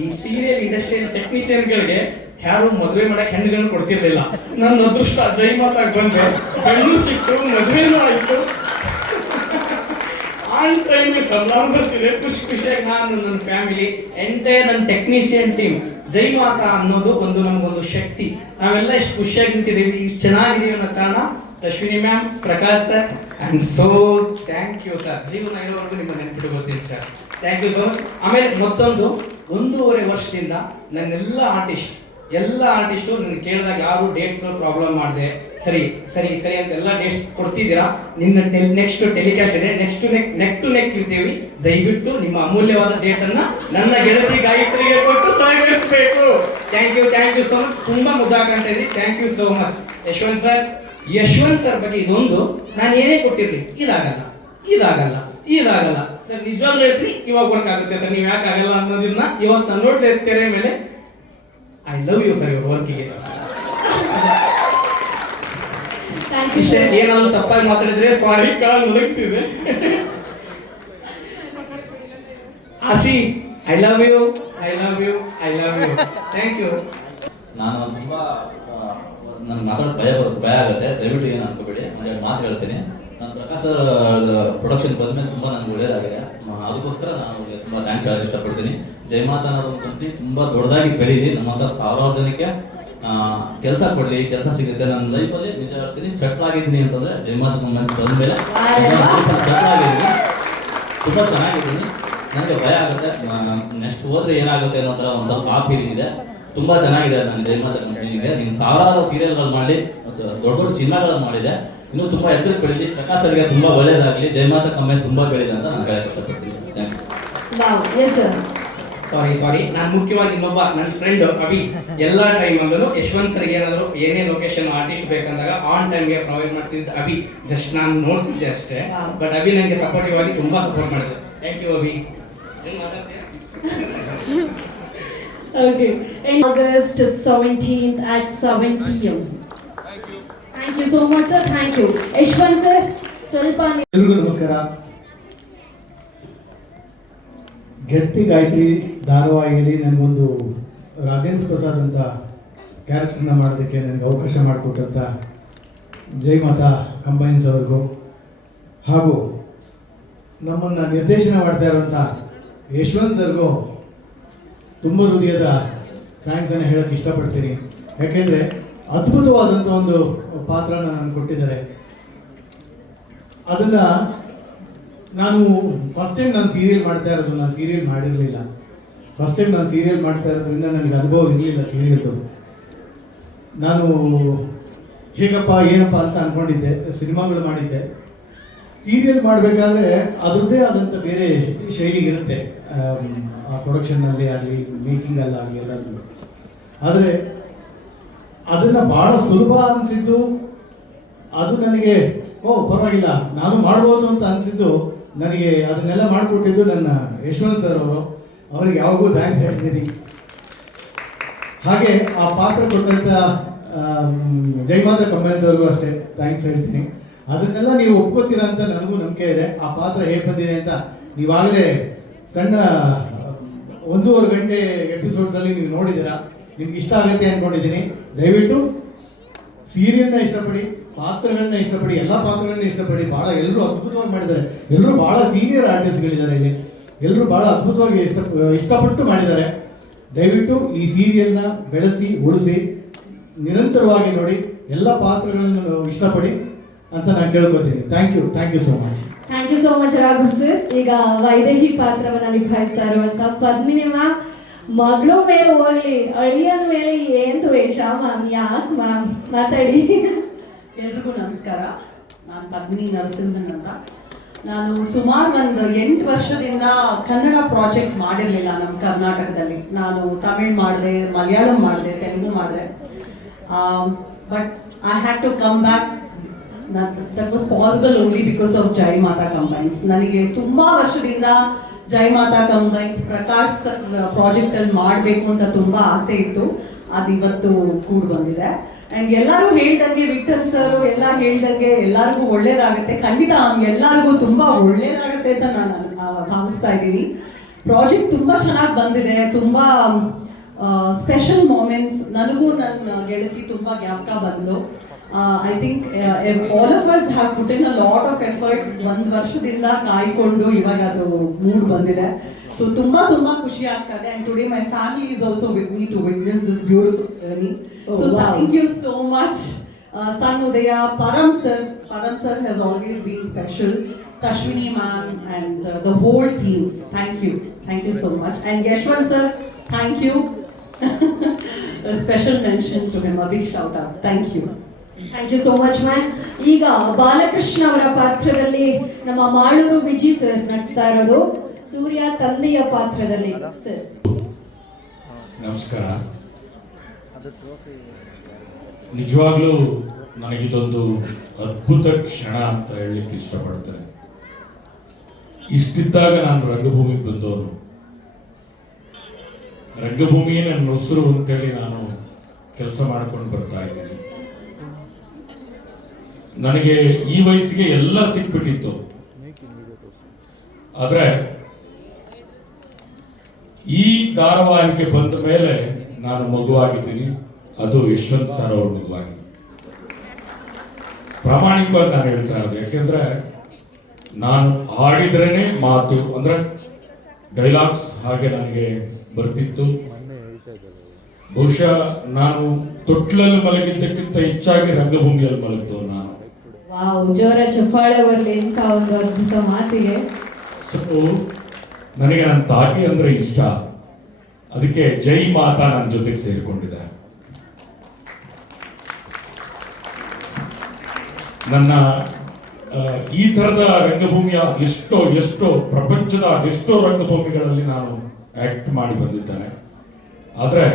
ಈ ಸೀರಿಯಲ್ ಇಂಡಸ್ಟ್ರಿಯಲ್ ಟೆಕ್ನಿಷಿಯನ್ಗಳಿಗೆ ಯಾರು ಮದುವೆ ಮಾಡಕ್ಕೆ ಹೆಣ್ಣುಗಳನ್ನ ಕೊಡ್ತಿರ್ಲಿಲ್ಲ. ನನ್ನ ಅದೃಷ್ಟ ಜೈಮಾತಾಗ್ ಬಂದೆ, ಗಂಡು ಸಿಕ್ತು, ಮದುವೆನೂ ಆಯಿತು, ಆನ್ ಟೈಮ್ ಸಂಬಳ ಬರ್ತಿದೆ. ಖುಷಿಯಾಗಿ ನಾನು, ನನ್ನ ಫ್ಯಾಮಿಲಿ, ಎಂಟೈರ್ ನನ್ನ ಟೆಕ್ನಿಷಿಯನ್ ಟೀಮ್, ಜೈಮಾತಾ ಅನ್ನೋದು ಒಂದು ನಮಗೊಂದು ಶಕ್ತಿ. ನಾವೆಲ್ಲ ಎಷ್ಟು ಖುಷಿಯಾಗಿ ನಿಂತಿದ್ದೀವಿ, ಇಷ್ಟು ಚೆನ್ನಾಗಿದ್ದೀವಿ ಅನ್ನೋ ಕಾರಣ Ashwini ma'am, Prakash sir, and so thank you sir. ಜೀವನ ಇರೋವರೆಗೂ ನಿಮ್ಮ ನೆನಪಿಟ್ಟು ಬರ್ತೀನಿ sir. Thank you so much. ಆಮೇಲೆ ಮತ್ತೊಂದು 1.5 ವರ್ಷದಿಂದ ನನ್ನೆಲ್ಲ ಆರ್ಟಿಸ್ಟು ನನಗೆ ಕೇಳಿದಾಗ ಯಾರು ಡೇಟ್ಸ್ಗಳು ಪ್ರಾಬ್ಲಮ್ ಮಾಡಿದೆ, ಸರಿ ಅಂತ ಎಲ್ಲ ಡೇಟ್ಸ್ ಕೊಡ್ತಿದ್ದೀರಾ. ನಿನ್ನ ನೆಕ್ಸ್ಟ್ ಟೆಲಿಕಾಸ್ಟ್ ಇದೆ, ನೆಕ್ ಟು ನೆಕ್ ಇರ್ತೀವಿ. ದಯವಿಟ್ಟು ನಿಮ್ಮ ಅಮೂಲ್ಯವಾದ ಡೇಟನ್ನು ನನ್ನ ಗೆಳತಿ ಗಾಯತ್ರಿಗೆ ಕೊಟ್ಟು ಸಹಕರಿಸಬೇಕು. Thank you so much. ತುಂಬ ಮುದ್ದಾಕಂತ ಇದ್ರಿ. Thank you so much. Yashwant sir ಬಗ್ಗೆ ಇದೊಂದು, ನಾನು ಏನೇ ಕೊಟ್ಟಿರಲಿ ಇದಾಗಲ್ಲ ಸರ್, ನಿಜವಾಗ್ಲೂ ಹೇಳ್ತೀನಿ, ಇವಾಗ ವರ್ಕ್ ಆಗುತ್ತೆ ಸರ್, ನೀವು ಯಾಕೆ ಆಗಲ್ಲ ಅನ್ನೋದನ್ನ ಇವತ್ತು ನಾನು ನೋಡಿದೆ ತೆರೆ ಮೇಲೆ. I love you sir. ಇವ್ರ ವರ್ಕಿಗೆ ಏನಾದ್ರು ತಪ್ಪಾಗಿ ಮಾತಾಡಿದ್ರೆ ಸಾರಿ, ಕಾಲ್ ನಡುಗ್ತಿದೆ. Ashi, I love you. Thank you. ನಾನು ತುಂಬ ನನಗೆ ಮಾತಾಡೋದು ಭಯ ಆಗುತ್ತೆ, ದಯವಿಟ್ಟು ಏನು ಅನ್ಕೋಬೇಡಿ. ನಾನು ಮಾತು ಹೇಳ್ತೀನಿ. ನಾನು ಪ್ರಕಾಶ್ ಪ್ರೊಡಕ್ಷನ್ ಬಂದಮೇಲೆ ತುಂಬ ನನಗೆ ಒಳ್ಳೆಯದಾಗಿದೆ. ಅದಕ್ಕೋಸ್ಕರ ನಾನು ಅವ್ರಿಗೆ ತುಂಬ ಥ್ಯಾಂಕ್ಸ್ ಹೇಳೋಕ್ಕೆ ಇಷ್ಟಪಡ್ತೀನಿ. ಜಯಮಾತಾ ಅನ್ನೋದು ಒಂದು ಕಂಪ್ನಿ ತುಂಬ ದೊಡ್ಡದಾಗಿ ಬೆಳೀಲಿ, ನಮ್ಮಂಥ 1000 ಜನಕ್ಕೆ ಕೆಲಸ ಕೊಡಲಿ, ಕೆಲಸ ಸಿಗುತ್ತೆ. ನನ್ನ ಲೈಫಲ್ಲಿ ನಿಜ ಹೇಳ್ತೀನಿ ಸೆಟ್ಲ್ ಆಗಿದ್ದೀನಿ ಅಂತಂದರೆ ಜೈಮಾತ ಕಂಬೈನ್ಸ್ ಬಂದಮೇಲೆ ಸೆಟ್ಲ್ ಆಗಿದ್ದೀನಿ, ತುಂಬ ಚೆನ್ನಾಗಿದ್ದೀನಿ. ನನಗೆ ಭಯ ಆಗುತ್ತೆ ನೆಕ್ಸ್ಟ್ ಹೋದ್ರೆ ಏನಾಗುತ್ತೆ ಅನ್ನೋ ಥರ ಒಂದು ಸ್ವಲ್ಪ ಆ ಫೀಲಿಂಗ್ ಇದೆ. ತುಂಬ ಚೆನ್ನಾಗಿದೆ ನನಗೆ ಜೈಮಾತ ಕಂಪನಿಗೆ. ಇನ್ನು ಸಾವಿರಾರು ಸೀರಿಯಲ್ಗಳು ಮಾಡಿ ದೊಡ್ಡ ದೊಡ್ಡ ಸಿನಿಮಾಗಳನ್ನು ಮಾಡಿದೆ. ಇನ್ನೂ ತುಂಬ ಎತ್ತರಕ್ಕೆ ಬೆಳೀಲಿ. ಪ್ರಕಾಶ್ ಸರ್ಗೆ ತುಂಬ ಒಳ್ಳೆಯದಾಗಲಿ. ಜೈಮಾತ ಕಂಪೈನ್ಸ್ ತುಂಬ ಬೆಳೀಲಿ ಅಂತ ನಾನು ಹೇಳಕ್ಕೆ ಇಷ್ಟಪಡ್ತೀನಿ. Thank you. Wow, yes sir. Sorry ನಾನು ಮುಖ್ಯವಾಗಿ ಇನ್ನೊಬ್ಬ ನನ್ನ ಫ್ರೆಂಡ್ ಅಭಿ ಎಲ್ಲ ಟೈಮಲ್ಲೂ ಯಶವಂತರಿಗೆ ಏನಾದರೂ ಏನೇ ಲೊಕೇಶನ್ ಆರ್ಟಿಸ್ಟ್ ಬೇಕಂದಾಗ ಆನ್ ಟೈಮ್ಗೆ ಪ್ರೊವೈಡ್ ಮಾಡ್ತಿದ್ದ ಅಭಿ. ಜಸ್ಟ್ ನಾನು ನೋಡ್ತಿದ್ದೆ ಅಷ್ಟೇ, ಬಟ್ ಅಭಿ ನನಗೆ ಸಪೋರ್ಟಿವ್ ಆಗಿ ತುಂಬ ಸಪೋರ್ಟ್ ಮಾಡಿದೆ. Thank you Abhi. Okay. In August 17th at 7 p.m. Thank you so much, sir. Thank you. Yashwant sir, ಸ್ವಲ್ಪ ಎಲ್ರಿಗೂ ನಮಸ್ಕಾರ. ಗೆತ್ತಿ ಗಾಯತ್ರಿ ಧಾರಾವಾಹಿಯಲ್ಲಿ ನನಗೊಂದು ರಾಜೇಂದ್ರ ಪ್ರಸಾದ್ ಅಂತ ಕ್ಯಾರೆಕ್ಟರ್ನ ಮಾಡೋದಕ್ಕೆ ನನಗೆ ಅವಕಾಶ ಮಾಡಿಕೊಟ್ಟಂಥ ಜೈಮಾತಾ ಕಂಬೈನ್ಸ್ ಅವ್ರಿಗೂ ಹಾಗೂ ನಮ್ಮನ್ನು ನಿರ್ದೇಶನ ಮಾಡ್ತಾ ಇರುವಂಥ ಯಶವಂತ್ ಸರ್ಗೂ ತುಂಬ ಹೃದಯದ ಥ್ಯಾಂಕ್ಸನ್ನು ಹೇಳೋಕ್ಕೆ ಇಷ್ಟಪಡ್ತೀನಿ. ಯಾಕೆಂದರೆ ಅದ್ಭುತವಾದಂಥ ಒಂದು ಪಾತ್ರನ ನಾನು ಕೊಟ್ಟಿದ್ದಾರೆ. ಅದನ್ನು ನಾನು ಫಸ್ಟ್ ಟೈಮ್ ನಾನು ಸೀರಿಯಲ್ ಮಾಡ್ತಾ ಇರೋದು, ನಾನು ಸೀರಿಯಲ್ ಮಾಡಿರಲಿಲ್ಲ. ಫಸ್ಟ್ ಟೈಮ್ ನಾನು ಸೀರಿಯಲ್ ಮಾಡ್ತಾ ಇರೋದ್ರಿಂದ ನನಗೆ ಅನುಭವ ಇರಲಿಲ್ಲ ಸೀರಿಯಲ್ದು. ನಾನು ಹೇಗಪ್ಪ ಏನಪ್ಪ ಅಂತ ಅಂದ್ಕೊಂಡಿದ್ದೆ, ಸಿನಿಮಾಗಳು ಮಾಡಿದ್ದೆ. ಸೀರಿಯಲ್ ಮಾಡಬೇಕಾದ್ರೆ ಅದರದ್ದೇ ಆದಂಥ ಬೇರೆ ಶೈಲಿ ಇರುತ್ತೆ, ಆ ಪ್ರೊಡಕ್ಷನ್ನಲ್ಲಿ ಆಗಲಿ ಮೇಕಿಂಗಲ್ಲಾಗಲಿ ಎಲ್ಲದೂ. ಆದರೆ ಅದನ್ನು ಭಾಳ ಸುಲಭ ಅನಿಸಿದ್ದು, ಅದು ನನಗೆ ಪರವಾಗಿಲ್ಲ ನಾನು ಮಾಡ್ಬೋದು ಅಂತ ಅನಿಸಿದ್ದು, ನನಗೆ ಅದನ್ನೆಲ್ಲ ಮಾಡಿಕೊಟ್ಟಿದ್ದು ನನ್ನ ಯಶವಂತ್ ಸರ್ ಅವರು. ಅವರಿಗೆ ಯಾವಾಗೂ ಥ್ಯಾಂಕ್ಸ್ ಹೇಳ್ತೀನಿ. ಹಾಗೆ ಆ ಪಾತ್ರ ಕೊಟ್ಟಂಥ ಜೈಮಾತಾ ಕಂಬೈನ್ಸ್ ಅವ್ರಿಗೂ ಅಷ್ಟೇ ಥ್ಯಾಂಕ್ಸ್ ಹೇಳ್ತೀನಿ. ಅದನ್ನೆಲ್ಲ ನೀವು ಒಪ್ಕೋತೀರ ಅಂತ ನನಗೂ ನಂಬಿಕೆ ಇದೆ. ಆ ಪಾತ್ರ ಹೇಗೆ ಬಂದಿದೆ ಅಂತ ನೀವಾಗಲೇ ಸಣ್ಣ 1.5 ಗಂಟೆ ಎಪಿಸೋಡ್ಸಲ್ಲಿ ನೀವು ನೋಡಿದ್ದೀರಾ. ನಿಮ್ಗೆ ಇಷ್ಟ ಆಗುತ್ತೆ ಅಂದ್ಕೊಂಡಿದ್ದೀನಿ. ದಯವಿಟ್ಟು ಸೀರಿಯಲ್ನ ಇಷ್ಟಪಡಿ, ಪಾತ್ರಗಳನ್ನ ಇಷ್ಟಪಡಿ, ಎಲ್ಲ ಪಾತ್ರಗಳನ್ನ ಇಷ್ಟಪಡಿ. ಭಾಳ ಎಲ್ಲರೂ ಅದ್ಭುತವಾಗಿ ಮಾಡಿದ್ದಾರೆ. ಎಲ್ಲರೂ ಭಾಳ ಸೀನಿಯರ್ ಆರ್ಟಿಸ್ಟ್ಗಳಿದ್ದಾರೆ ಇಲ್ಲಿ. ಎಲ್ಲರೂ ಭಾಳ ಅದ್ಭುತವಾಗಿ ಇಷ್ಟಪಟ್ಟು ಮಾಡಿದ್ದಾರೆ. ದಯವಿಟ್ಟು ಈ ಸೀರಿಯಲ್ನ ಬೆಳೆಸಿ ಉಳಿಸಿ ನಿರಂತರವಾಗಿ ನೋಡಿ, ಎಲ್ಲ ಪಾತ್ರಗಳನ್ನು ಇಷ್ಟಪಡಿ ಅಂತ ನಾನು ಕೇಳ್ಕೊತೀನಿ. Thank you so much. Thank you so much Raghu sir. ಈಗ ವೈದೇಹಿ ಪಾತ್ರವನ್ನು ನಿಭಾಯಿಸ್ತಾ ಇರುವಂತ ಪದ್ಮಿನಿ ಮ್ಯಾಮ್. ಮಗಳು ಮೇಲೆ ಹೋಗ್ಲಿ, ಅಳಿಯನ ಮೇಲೆ ಏನು ದ್ವೇಷ ಮ್ಯಾಮ್? ಯಾಕೆ ಮ್ಯಾಮ್? ಮಾತಾಡಿ. ಎಲ್ರಿಗೂ ನಮಸ್ಕಾರ. ನಾನು ಪದ್ಮಿನಿ ನರಸಿಂಹನ್ ಅಂತ. ನಾನು ಸುಮಾರು ಒಂದು 8 ವರ್ಷದಿಂದ ಕನ್ನಡ ಪ್ರಾಜೆಕ್ಟ್ ಮಾಡಿರಲಿಲ್ಲ ನಮ್ಮ ಕರ್ನಾಟಕದಲ್ಲಿ. ನಾನು ತಮಿಳ್ ಮಾಡಿದೆ, ಮಲಯಾಳಂ ಮಾಡಿದೆ, ತೆಲುಗು ಮಾಡಿದೆ. But I had to come back. That was possible only because of Jaimata combines. ನನಗೆ ತುಂಬ ವರ್ಷದಿಂದ ಜೈಮಾತಾ ಕಂಬೈನ್ಸ್ ಪ್ರಕಾಶ್ ಪ್ರಾಜೆಕ್ಟಲ್ಲಿ ಮಾಡಬೇಕು ಅಂತ ತುಂಬ ಆಸೆ ಇತ್ತು. ಅದು ಇವತ್ತು ಕೂಡಿ ಬಂದಿದೆ. ಆ್ಯಂಡ್ ಎಲ್ಲರೂ ಹೇಳ್ದಂಗೆ, ವಿಠಲ್ ಸರ್ ಎಲ್ಲ ಹೇಳ್ದಂಗೆ ಎಲ್ಲರಿಗೂ ಒಳ್ಳೇದಾಗುತ್ತೆ. ಖಂಡಿತ ಎಲ್ಲರಿಗೂ ತುಂಬ ಒಳ್ಳೇದಾಗುತ್ತೆ ಅಂತ ನಾನು ಭಾವಿಸ್ತಾ ಇದ್ದೀನಿ. ಪ್ರಾಜೆಕ್ಟ್ ತುಂಬ ಚೆನ್ನಾಗಿ ಬಂದಿದೆ. ತುಂಬ ಸ್ಪೆಷಲ್ ಮೂಮೆಂಟ್ಸ್. ನನಗೂ ನನ್ನ ಗೆಳತಿ ತುಂಬ ಜ್ಞಾಪಕ ಬಂದು. I think all of us have put in a lot of effort. 1 ವರ್ಷದಿಂದ ಕಾಯ್ಕೊಂಡು ಇವಾಗ ಅದು ಮೂಡ್ ಬಂದಿದೆ. ಸೊ ತುಂಬ ಖುಷಿ ಆಗ್ತದೆ. And today my family is also with me to witness this beautiful journey. So thank you so much. Sun Udaya, Param sir has always been special. Tashwini ma'am and the whole team, thank you so much. And Yashwant sir, thank you. A special mention to him, a big shout out. Thank you. Thank you so much ma'am. ಈಗ ಬಾಲಕೃಷ್ಣ ಅವರ ಪಾತ್ರದಲ್ಲಿ ನಮ್ಮ Malur Viji sir ನಡೆಸ್ತಾ ಇರೋದು ಸೂರ್ಯ ತಂದೆಯ ಪಾತ್ರದಲ್ಲಿ. Sir ನಮಸ್ಕಾರ. ನಿಜವಾಗ್ಲೂ ನನಗಿದೊಂದು ಅದ್ಭುತ ಕ್ಷಣ ಅಂತ ಹೇಳಲಿಕ್ಕೆ ಇಷ್ಟಪಡ್ತೇನೆ. ಇಷ್ಟಿದ್ದಾಗ ನಾನು ರಂಗಭೂಮಿಗೆ ಬಂದವನು. ರಂಗಭೂಮಿಯೇ ನನ್ನ ಉಸಿರು ಅಂತೇಳಿ ನಾನು ಕೆಲಸ ಮಾಡ್ಕೊಂಡು ಬರ್ತಾ ಇದ್ದೀನಿ. ನನಗೆ ಈ ವಯಸ್ಸಿಗೆ ಎಲ್ಲ ಸಿಕ್ಬಿಟ್ಟಿತ್ತು. ಆದ್ರೆ ಈ ಧಾರಾವಾಹಿಗೆ ಬಂದ ಮೇಲೆ ನಾನು ಮಗುವಾಗಿದ್ದೀನಿ. ಅದು ಯಶವಂತ್ ಸರ್ ಅವ್ರ ಮಗುವಾಗಿ. ಪ್ರಾಮಾಣಿಕವಾಗಿ ನಾನು ಹೇಳ್ತಾ ಇರೋದು. ಯಾಕೆಂದ್ರೆ ನಾನು ಹಾಡಿದ್ರೇನೆ ಮಾತು, ಅಂದ್ರೆ ಡೈಲಾಗ್ಸ್ ಹಾಗೆ ನನಗೆ ಬರ್ತಿತ್ತು. ಬಹುಶಃ ನಾನು ತೊಟ್ಲಲ್ಲಿ ಮಲಗಿದ್ದಕ್ಕಿಂತ ಹೆಚ್ಚಾಗಿ ರಂಗಭೂಮಿಯಲ್ಲಿ ಮಲಗಿದವು ನಾನು. ವಾವ್, ಜೋರ ಚಪ್ಪಾಳೆ ಬರಲಿ ಅಂತ ಒಂದು ಅದ್ಭುತ ಮಾತಿಗೆ. ಸೊ ನನಗೆ ನನ್ನ ತಾಯಿ ಅಂದ್ರೆ ಇಷ್ಟ, ಅದಕ್ಕೆ ಜೈ ಮಾತಾ ನನ್ನ ಜೊತೆಗೆ ಸೇರಿಕೊಂಡಿದೆ. ನನ್ನ ಈ ಥರದ ರಂಗಭೂಮಿಯ ಎಷ್ಟೋ ಪ್ರಪಂಚದ ಎಷ್ಟೋ ರಂಗಭೂಮಿಗಳಲ್ಲಿ ನಾನು ಆಕ್ಟ್ ಮಾಡಿ ಬಂದಿದ್ದೇನೆ. ಆದರೆ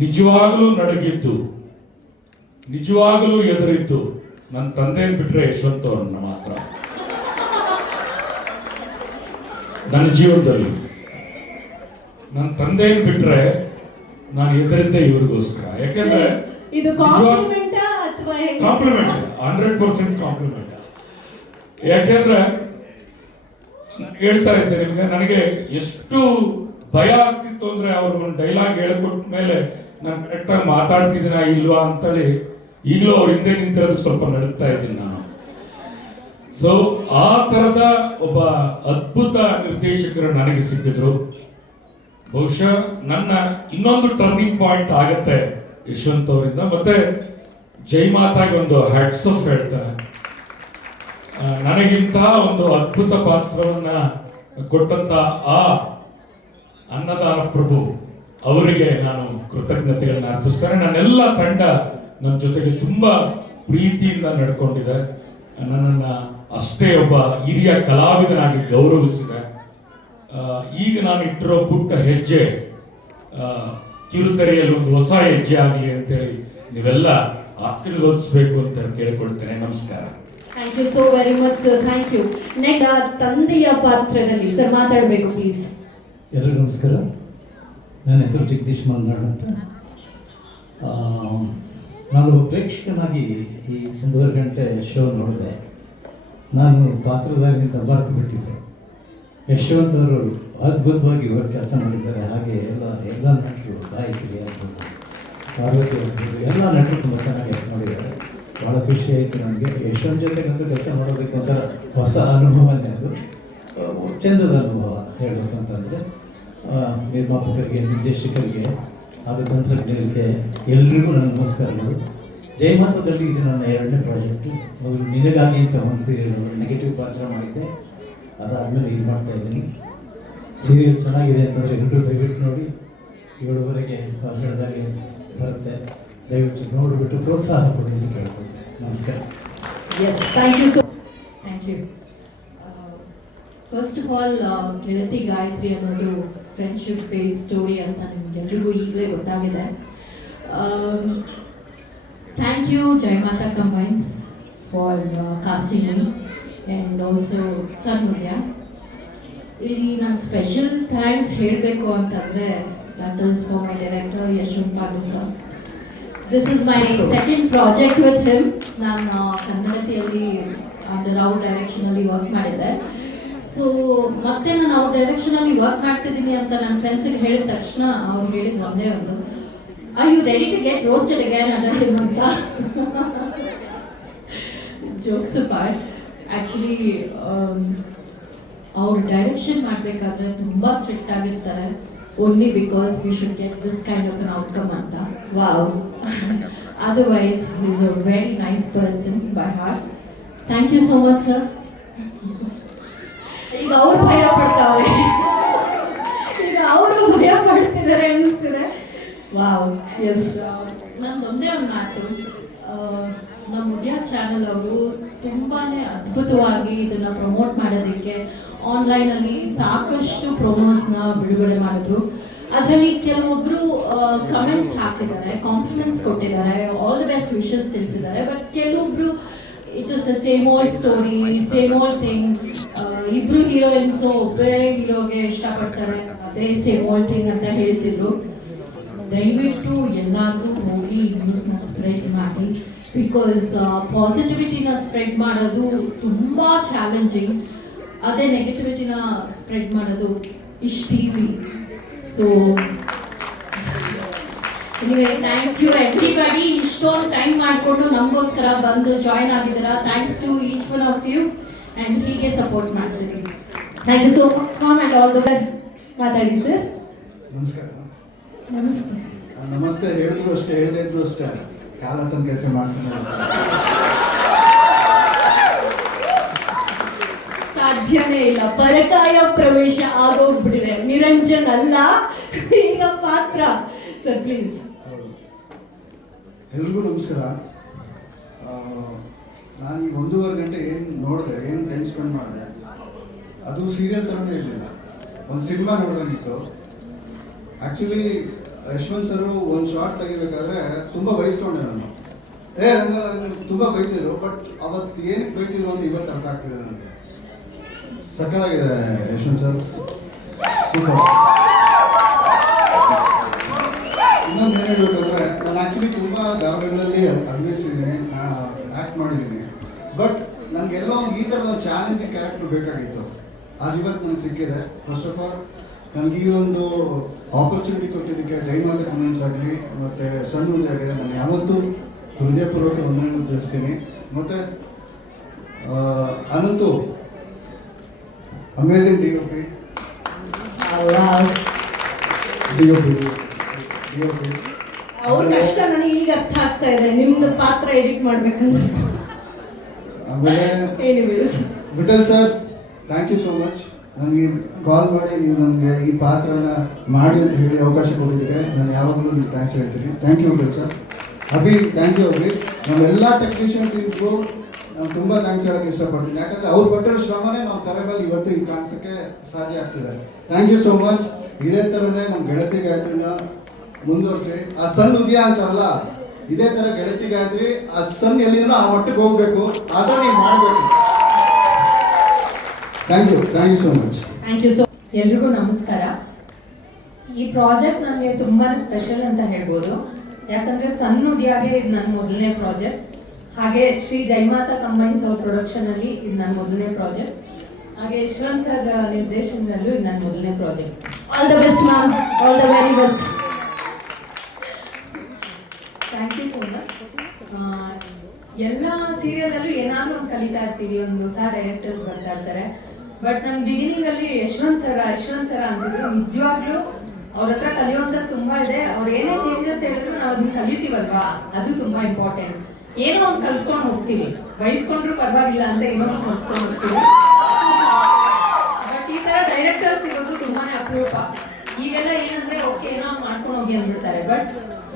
ನಿಜವಾಗಲೂ ನಡಗಿದ್ದು, ನಿಜವಾಗಲೂ ಎದುರಿದ್ದು ನನ್ನ ತಂದೆಯನ್ನು ಬಿಟ್ಟರೆ ಯಶವಂತ್ ಅವ್ರನ್ನ ಮಾತ್ರ ನನ್ನ ಜೀವನದಲ್ಲಿ. ನನ್ನ ತಂದೆಯನ್ನು ಬಿಟ್ಟರೆ ನಾನು ಎದುರಿದ್ದೆ ಇವ್ರಿಗೋಸ್ಕರ. ಯಾಕೆಂದ್ರೆ ಇದು ಕಾಂಪ್ಲಿಮೆಂಟಾ ಅಥವಾ ಕಾಂಪ್ಲಿಮೆಂಟ್, 100% ಕಾಂಪ್ಲಿಮೆಂಟ್. ಯಾಕೆಂದ್ರೆ ನಾನು ಹೇಳ್ತಾ ಇದ್ದೆ ನಿಮ್ಗೆ, ನನಗೆ ಎಷ್ಟು ಭಯ ಆಗ್ತಿತ್ತು ಅಂದ್ರೆ ಅವರು ಒಂದು ಡೈಲಾಗ್ ಹೇಳ್ಕೊಟ್ಟ ಮೇಲೆ ನಾನು ಕರೆಕ್ಟಾಗಿ ಮಾತಾಡ್ತಿದ್ದೀನ ಇಲ್ವಾ ಅಂತೇಳಿ ಈಗಲೂ ಅವ್ರ ಹಿಂದೆ ನಿಂತಿರೋದಕ್ಕೆ ಸ್ವಲ್ಪ ನಡುತ್ತಾ ಇದ್ದೀನಿ ನಾನು. ಸೊ ಆ ಥರದ ಒಬ್ಬ ಅದ್ಭುತ ನಿರ್ದೇಶಕರು ನನಗೆ ಸಿಕ್ಕಿದ್ರು. ಬಹುಶಃ ನನ್ನ ಇನ್ನೊಂದು ಟರ್ನಿಂಗ್ ಪಾಯಿಂಟ್ ಆಗತ್ತೆ ಯಶವಂತ್ ಅವರಿಂದ. ಮತ್ತೆ ಜೈ ಮಾತಾಗೆ ಒಂದು ಹ್ಯಾಟ್ಸ್ ಆಫ್ ಹೇಳ್ತಾರೆ. ನನಗಿಂತಹ ಒಂದು ಅದ್ಭುತ ಪಾತ್ರವನ್ನ ಕೊಟ್ಟಂತ ಆ ಅನ್ನದಾನ ಪ್ರಭು ಅವರಿಗೆ ನಾನು ಕೃತಜ್ಞತೆಗಳನ್ನ ಅರ್ಪಿಸ್ತೇನೆ. ನನ್ನೆಲ್ಲ ತಂಡ ನನ್ನ ಜೊತೆಗೆ ತುಂಬಾ ಪ್ರೀತಿಯಿಂದ ನಡ್ಕೊಂಡಿದೆ. ನನ್ನನ್ನು ಅಷ್ಟೇ ಒಬ್ಬ ಹಿರಿಯ ಕಲಾವಿದನಾಗಿ ಗೌರವಿಸಿದೆ. ಈಗ ನಾನು ಇಟ್ಟಿರೋ ಪುಟ್ಟ ಹೆಜ್ಜೆ ಕಿರುತೆರೆಯಲ್ಲಿ ಒಂದು ಹೊಸ ಹೆಜ್ಜೆ ಆಗಲಿ ಅಂತೇಳಿ ನೀವೆಲ್ಲ ಆಶೀರ್ವದಿಸಬೇಕು ಅಂತ ಕೇಳ್ಕೊಳ್ತೇನೆ. ನಮಸ್ಕಾರ. Thank you so very much sir, thank you. Next ತಂದೆಯ ಪಾತ್ರದಲ್ಲಿ ಸರ್ ಮಾತಾಡಬೇಕು ಪ್ಲೀಸ್. ಎಲ್ಲರಿಗೂ ನಮಸ್ಕಾರ. ನನ್ನ ಹೆಸರು ಜಗದೀಶ್ ಮಲ್ನಾಡ್ ಅಂತ. ನಾನು ಪ್ರೇಕ್ಷಕನಾಗಿ ಈ 1.5 ಗಂಟೆ ಶೋ ನೋಡಿದೆ. ನಾನು ಪಾತ್ರಧಾರಿಯಿಂದ ಮರೆತು ಬಿಟ್ಟಿದ್ದೆ. ಯಶವಂತ್ ಅವರು ಅದ್ಭುತವಾಗಿ ಇವರು ಕೆಲಸ ಮಾಡಿದ್ದಾರೆ. ಹಾಗೆ ಎಲ್ಲ ನಟರು, ಗಾಯಕರಿಗೆ ಆಗ್ಬೋದು, ಪಾರ್ವತಿ ಆಗ್ಬೋದು, ಎಲ್ಲ ನಟರು ತುಂಬ ಚೆನ್ನಾಗಿ ಮಾಡಿದ್ದಾರೆ. ಭಾಳ ಖುಷಿ ಆಯಿತು ನನಗೆ. ಯಶವಂತ್ ಜೊತೆಗಂತೂ ಕೆಲಸ ಮಾಡೋದಕ್ಕೆ ಒಂಥರ ಹೊಸ ಅನುಭವನೇ ಅದು. ಚಂದದ ಅನುಭವ ಹೇಳಬೇಕು ಅಂತಂದರೆ ನಿರ್ಮಾಪಕರಿಗೆ, ನಿರ್ದೇಶಕರಿಗೆ ಹಾಗೂ ತಂತ್ರಜ್ಞರಿಗೆ ಎಲ್ರಿಗೂ ನನ್ನ ನಮಸ್ಕಾರಗಳು. ಜಯಮಾತದಲ್ಲಿ ಇದು ನನ್ನ 2ನೇ ಪ್ರಾಜೆಕ್ಟು. ಮೊದಲು ನಿನಗಾಗಿ ಅಂತ ಒಂದು ಸೀರಿಯಲ್ ನೆಗೆಟಿವ್ ಪಾತ್ರ ಮಾಡಿದ್ದೆ, ಅದಾದಮೇಲೆ ಇದು ಮಾಡ್ತಾ ಇದ್ದೀನಿ. ಸೀರಿಯಲ್ ಚೆನ್ನಾಗಿದೆ ಅಂತಂದರೆ ಎಲ್ಲರೂ ದಯವಿಟ್ಟು ನೋಡಿ. 7:30ಗೆ ಹೊರಗಡೆದಾಗಿ ಬರುತ್ತೆ. ದಯವಿಟ್ಟು ನೋಡಿಬಿಟ್ಟು ಪ್ರೋತ್ಸಾಹ ಕೊಡಿ ಅಂತ ಕೇಳ್ಕೊಳ್ತೇನೆ. ನಮಸ್ಕಾರ. Yes, thank you so thank you. First of all, ಗೆಳತಿ ಗಾಯತ್ರಿ ಅನ್ನೋದು ಫ್ರೆಂಡ್ಶಿಪ್ ಬೇಸ್ ಸ್ಟೋರಿ ಅಂತ ನಿಮ್ಗೆಲ್ರಿಗೂ ಈಗಲೇ ಗೊತ್ತಾಗಿದೆ. Thank you Jayamata combines for casting me and also sir ಮುದ್ಯ. ಇಲ್ಲಿ ನಾನು ಸ್ಪೆಷಲ್ ಥ್ಯಾಂಕ್ಸ್ ಹೇಳಬೇಕು ಅಂತಂದರೆ that is for my director Yashwant Pandu sir. This is my second project with him. ನಾನು ಕನ್ನಡತಿಯಲ್ಲಿ ಅಂಡರ್ ಔಟ್ ಡೈರೆಕ್ಷನಲ್ಲಿ ವರ್ಕ್ ಮಾಡಿದ್ದೆ. ಸೊ ಮತ್ತೆ ನಾನು ಅವ್ರ ಡೈರೆಕ್ಷನಲ್ಲಿ ವರ್ಕ್ ಮಾಡ್ತಿದ್ದೀನಿ ಅಂತ ನನ್ನ ಫ್ರೆಂಡ್ಸಿಗೆ ಹೇಳಿದ ತಕ್ಷಣ ಅವ್ರು ಹೇಳಿದ ಒಂದೇ ಒಂದು, are you ready to get roasted again under him ಅಂತ. ಜೋಕ್ಸ್ ಅಪಾರ್ಟ್, ಆ್ಯಕ್ಚುಲಿ ಅವ್ರು ಡೈರೆಕ್ಷನ್ ಮಾಡಬೇಕಾದ್ರೆ ತುಂಬ ಸ್ಟ್ರಿಕ್ಟ್ ಆಗಿರ್ತಾರೆ. Only because we should get this kind of an outcome ಅಂತ. Wow. Otherwise he is a very nice person by heart. Thank you so much sir. ಈಗ ಅವರು ಭಯ ಪಡ್ತಾವ್ರೆ, ಈಗ ಅವರು ಭಯ ಪಡ್ತಿದ್ದಾರೆ ಅನ್ನಿಸ್ತಿದೆ. ವಾವ್. ಎಸ್, ನಂದೊಂದೇ ಒಂದು ಮಾತು, ನಮ್ಮ ಉದ್ಯಾ ಚಾನಲ್ ಅವರು ತುಂಬಾ ಅದ್ಭುತವಾಗಿ ಇದನ್ನು ಪ್ರಮೋಟ್ ಮಾಡೋದಕ್ಕೆ ಆನ್ಲೈನಲ್ಲಿ ಸಾಕಷ್ಟು ಪ್ರೊಮೋಸ್ನ ಬಿಡುಗಡೆ ಮಾಡಿದ್ರು. ಅದರಲ್ಲಿ ಕೆಲವೊಬ್ಬರು ಕಮೆಂಟ್ಸ್ ಹಾಕಿದ್ದಾರೆ, ಕಾಂಪ್ಲಿಮೆಂಟ್ಸ್ ಕೊಟ್ಟಿದ್ದಾರೆ, ಆಲ್ ದಿ ಬೆಸ್ಟ್ ವಿಶಸ್ ತಿಳಿಸಿದ್ದಾರೆ. ಬಟ್ ಕೆಲವೊಬ್ರು it is the same old story, same old thing. ಇಬ್ರು ಹೀರೋಯಿನ್ಸ್ ಒಬ್ಬರೇ ಹೀರೋಗೆ ಇಷ್ಟಪಡ್ತಾರೆ, ಅದೇ ಸೇಮ್ ಓಲ್ಡ್ ಥಿಂಗ್ ಅಂತ ಹೇಳ್ತಿದ್ರು. ದಯವಿಟ್ಟು ಎಲ್ಲಾದರೂ ಹೋಗಿ ನ್ಯೂಸ್ನ ಸ್ಪ್ರೆಡ್ ಮಾಡಿ. ಬಿಕಾಸ್ ಪಾಸಿಟಿವಿಟಿನ ಸ್ಪ್ರೆಡ್ ಮಾಡೋದು ತುಂಬ ಚಾಲೆಂಜಿಂಗ್, ಅದೇ ನೆಗೆಟಿವಿಟಿನ ಸ್ಪ್ರೆಡ್ ಮಾಡೋದು ಇಷ್ಟು easy. So anyway, thank you everybody. ಇಷ್ಟೊಂದು ಟೈಮ್ ಮಾಡಿಕೊಂಡು ನಮಗೋಸ್ಕರ ಬಂದು ಜಾಯ್ನ್ ಆಗಿದ್ದೀರಾ. Thanks to each one of you and ಹೀಗೆ ಸಪೋರ್ಟ್ ಮಾಡ್ತೀವಿ. Thank you so much ma'am and all the best. ಮಾತಾಡಿ ಸರ್. ನಮಸ್ಕಾರ. ನಮಸ್ತೆ. ನಮಸ್ತೆ ಹೇಳಿದ್ರು ಅಷ್ಟೇ, ಹೇಳದೇ ಇದ್ರು ಅಷ್ಟೇ, ಕಾಲ ತಂದು ಕೆಲಸ ಮಾಡ್ತಾನೆ. ಸಾಧ್ಯನೇ ಇಲ್ಲ, ಪರಕಾಯ ಪ್ರವೇಶ ಆಗೋಗ್ಬಿಟ್ಟಿದೆ. ನಿರಂಜನ್ ಅಲ್ಲ ಈಗ ಪಾತ್ರ. Sir please. ಎಲ್ರಿಗೂ ನಮಸ್ಕಾರ. ನಾನು ಈ 1.5 ಗಂಟೆ ಏನು ನೋಡಿದೆ, ಏನು ಟೈಮ್ ಸ್ಪೆಂಡ್ ಮಾಡಿದೆ, ಅದು ಸೀರಿಯಲ್ ಥರನೇ ಇರಲಿಲ್ಲ, ಒಂದು ಸಿನಿಮಾ ನೋಡೋಂಗಿತ್ತು. ಆ್ಯಕ್ಚುಲಿ ಯಶವಂತ್ ಸರು ಒಂದು ಶಾರ್ಟ್ ತೆಗಿಬೇಕಾದ್ರೆ ತುಂಬ ಬೈಸ್ಕೊಂಡೆ ನಾನು. ನನಗೆ ತುಂಬ ಬೈತಿದ್ರು, ಬಟ್ ಅವತ್ತು ಏನಕ್ಕೆ ಬೈತಿದ್ರು ಅಂತ ಇವತ್ತು ಅರ್ಥ ಆಗ್ತಿದೆ ನನಗೆ. ಸಕ್ಕತ್ತಾಗಿದೆ ಯಶವಂತ್ ಸರ್, ಸೂಪರ್. ಇನ್ನೊಂದು ಏನು ಹೇಳ್ಬೇಕಂದ್ರೆ, ನಾನು ಆ್ಯಕ್ಚುಲಿ ತುಂಬ ಧಾರಾವಾಹಿಗಳಲ್ಲಿ ಅಭಿನಯಿಸಿದ್ದೀನಿ, ಆ್ಯಕ್ಟ್ ಮಾಡಿದ್ದೀನಿ. ಬಟ್ ನನಗೆಲ್ಲೋ ಈ ಥರದ ಚಾಲೆಂಜಿಂಗ್ ಕ್ಯಾರೆಕ್ಟರ್ ಬೇಕಾಗಿತ್ತು. ಅದು ಇವತ್ತು ನನಗೆ ಸಿಕ್ಕಿದೆ. ಫಸ್ಟ್ ಆಫ್ ಆಲ್ ನನಗೆ ಈ ಒಂದು ಆಪರ್ಚುನಿಟಿ ಕೊಟ್ಟಿದ್ದಕ್ಕೆ ಜೈಮಾತ ಕಮೆಂಟ್ಸ್ ಆಗಲಿ ಮತ್ತು ಸಣ್ಣ ಜಾಗ ನಾನು ಯಾವತ್ತೂ ಹೃದಯಪೂರ್ವಕ ವಂದನೆಯನ್ನು ತಿಳಿಸ್ತೀನಿ. ಮತ್ತು ಅನಂತು ಅಮೇಝಿಂಗ್ DOP. ಅವ್ರ ಕಷ್ಟ ನನಗೆ ಈಗ ಅರ್ಥ ಆಗ್ತಾ ಇದೆ, ನಿಮ್ದು ಪಾತ್ರ ಎಡಿಟ್ ಮಾಡ್ಬೇಕಂದ್ರೆ. ಆಮೇಲೆ Vithal sir, thank you so much. ನನಗೆ ಕಾಲ್ ಮಾಡಿ ನೀವು ನನಗೆ ಈ ಪಾತ್ರನ ಮಾಡಿ ಅಂತ ಹೇಳಿ ಅವಕಾಶ ಕೊಟ್ಟಿದ್ದೀರಿ. ನಾನು ಯಾವಾಗಲೂ ನೀವು ಥ್ಯಾಂಕ್ಸ್ ಹೇಳ್ತೀನಿ. Thank you Vithal sir. Abhi, thank you Abhi. ನಮ್ಮೆಲ್ಲ ಟೆಕ್ನಿಷಿಯನ್ ಟೀಮ್ಗೂ ನಾನು ತುಂಬ ಥ್ಯಾಂಕ್ಸ್ ಹೇಳೋಕ್ಕೆ ಇಷ್ಟಪಡ್ತೀನಿ. ಯಾಕಂದರೆ ಅವ್ರು ಪಟ್ಟಿರೋ ಶ್ರಮನೇ ನಾವು ತೆರೆ ಮೇಲೆ ಇವತ್ತು ಈ ಕಾಣಿಸೋಕ್ಕೆ ಸಾಧ್ಯ ಆಗ್ತಿದೆ. Thank you so much. ಇದೇ ಥರನೇ ನಮ್ಮ ಗೆಳತಿ ಗಾಯತ್ರಿನ ಮುಂದುವರಿಸಿ, ಆ ಸಣ್ಣ ಉದಯ ಅಂತಾರಲ್ಲ, ಇದೇ ಥರ ಗೆಳತಿ ಗಾಯತ್ರಿ ಆ ಸಣ್ಣ ಎಲ್ಲಿಂದ ಆ ಮಟ್ಟಕ್ಕೆ ಹೋಗಬೇಕು, ಅದನ್ನು ನೀವು ಮಾಡಬೇಕು. Thank you so much. Thank you so. ಎಲ್ರಿಗೂ ನಮಸ್ಕಾರ. ಈ ಪ್ರಾಜೆಕ್ಟ್ ನನಗೆ ತುಂಬಾ ಸ್ಪೆಷಲ್ ಅಂತ ಹೇಳ್ಬೋದು. ಯಾಕಂದರೆ ಸಣ್ಣ ಉದ್ಯಾಗೆ ಇದು ನನ್ನ ಮೊದಲನೇ ಪ್ರಾಜೆಕ್ಟ್. ಹಾಗೆ ಶ್ರೀ ಜೈಮಾತಾ ಕಂಬೈನ್ಸ್ ಅವ್ರ ಪ್ರೊಡಕ್ಷನಲ್ಲಿ ಇದು ನನ್ನ ಮೊದಲನೇ ಪ್ರಾಜೆಕ್ಟ್. ಹಾಗೆ ಯಶವಂತ್ ಸರ್ ನಿರ್ದೇಶನದಲ್ಲೂ ಇದು ನನ್ನ ಮೊದಲನೇ project. All the best ma'am, all the very best. Thank you so much. ಎಲ್ಲ ಸೀರಿಯಲಲ್ಲೂ ಏನಾದರೂ ಒಂದು ಕಲಿತಾ ಇರ್ತೀವಿ, ಒಂದು ಹೊಸ ಡೈರೆಕ್ಟರ್ಸ್ ಬರ್ತಾ ಇರ್ತಾರೆ. ಬಟ್ ನಮ್ಮ ಬಿಗಿನಿಂಗಲ್ಲಿ ಯಶವಂತ್ ಸರ ಅಂತಿದ್ರು. ನಿಜವಾಗ್ಲೂ ಅವ್ರ ಹತ್ರ ಕಲಿಯುವಂಥದ್ದು ತುಂಬ ಇದೆ. ಅವ್ರು ಏನೇ ಚೇಂಜಸ್ ಹೇಳಿದ್ರು ನಾವು ಅದನ್ನ ಕಲಿತೀವಲ್ವಾ, ಅದು ತುಂಬ ಇಂಪಾರ್ಟೆಂಟ್. ಏನೋ ಒಂದು ಕಲ್ತ್ಕೊಂಡು ಹೋಗ್ತೀವಿ, ಬಯಸ್ಕೊಂಡ್ರು ಪರವಾಗಿಲ್ಲ ಅಂತ ಏನೋ ಒಂದು ಕಲ್ತ್ಕೊಂಡು ಹೋಗ್ತೀವಿ. ಬಟ್ ಈ ಥರ ಡೈರೆಕ್ಟರ್ಸ್ ಇರೋದು ತುಂಬಾ ಅಪರೂಪ. ಈಗೆಲ್ಲ ಏನಂದ್ರೆ ಓಕೆ ಏನೋ ಮಾಡ್ಕೊಂಡು ಹೋಗಿ ಅಂದ್ಬಿಡ್ತಾರೆ. ಬಟ್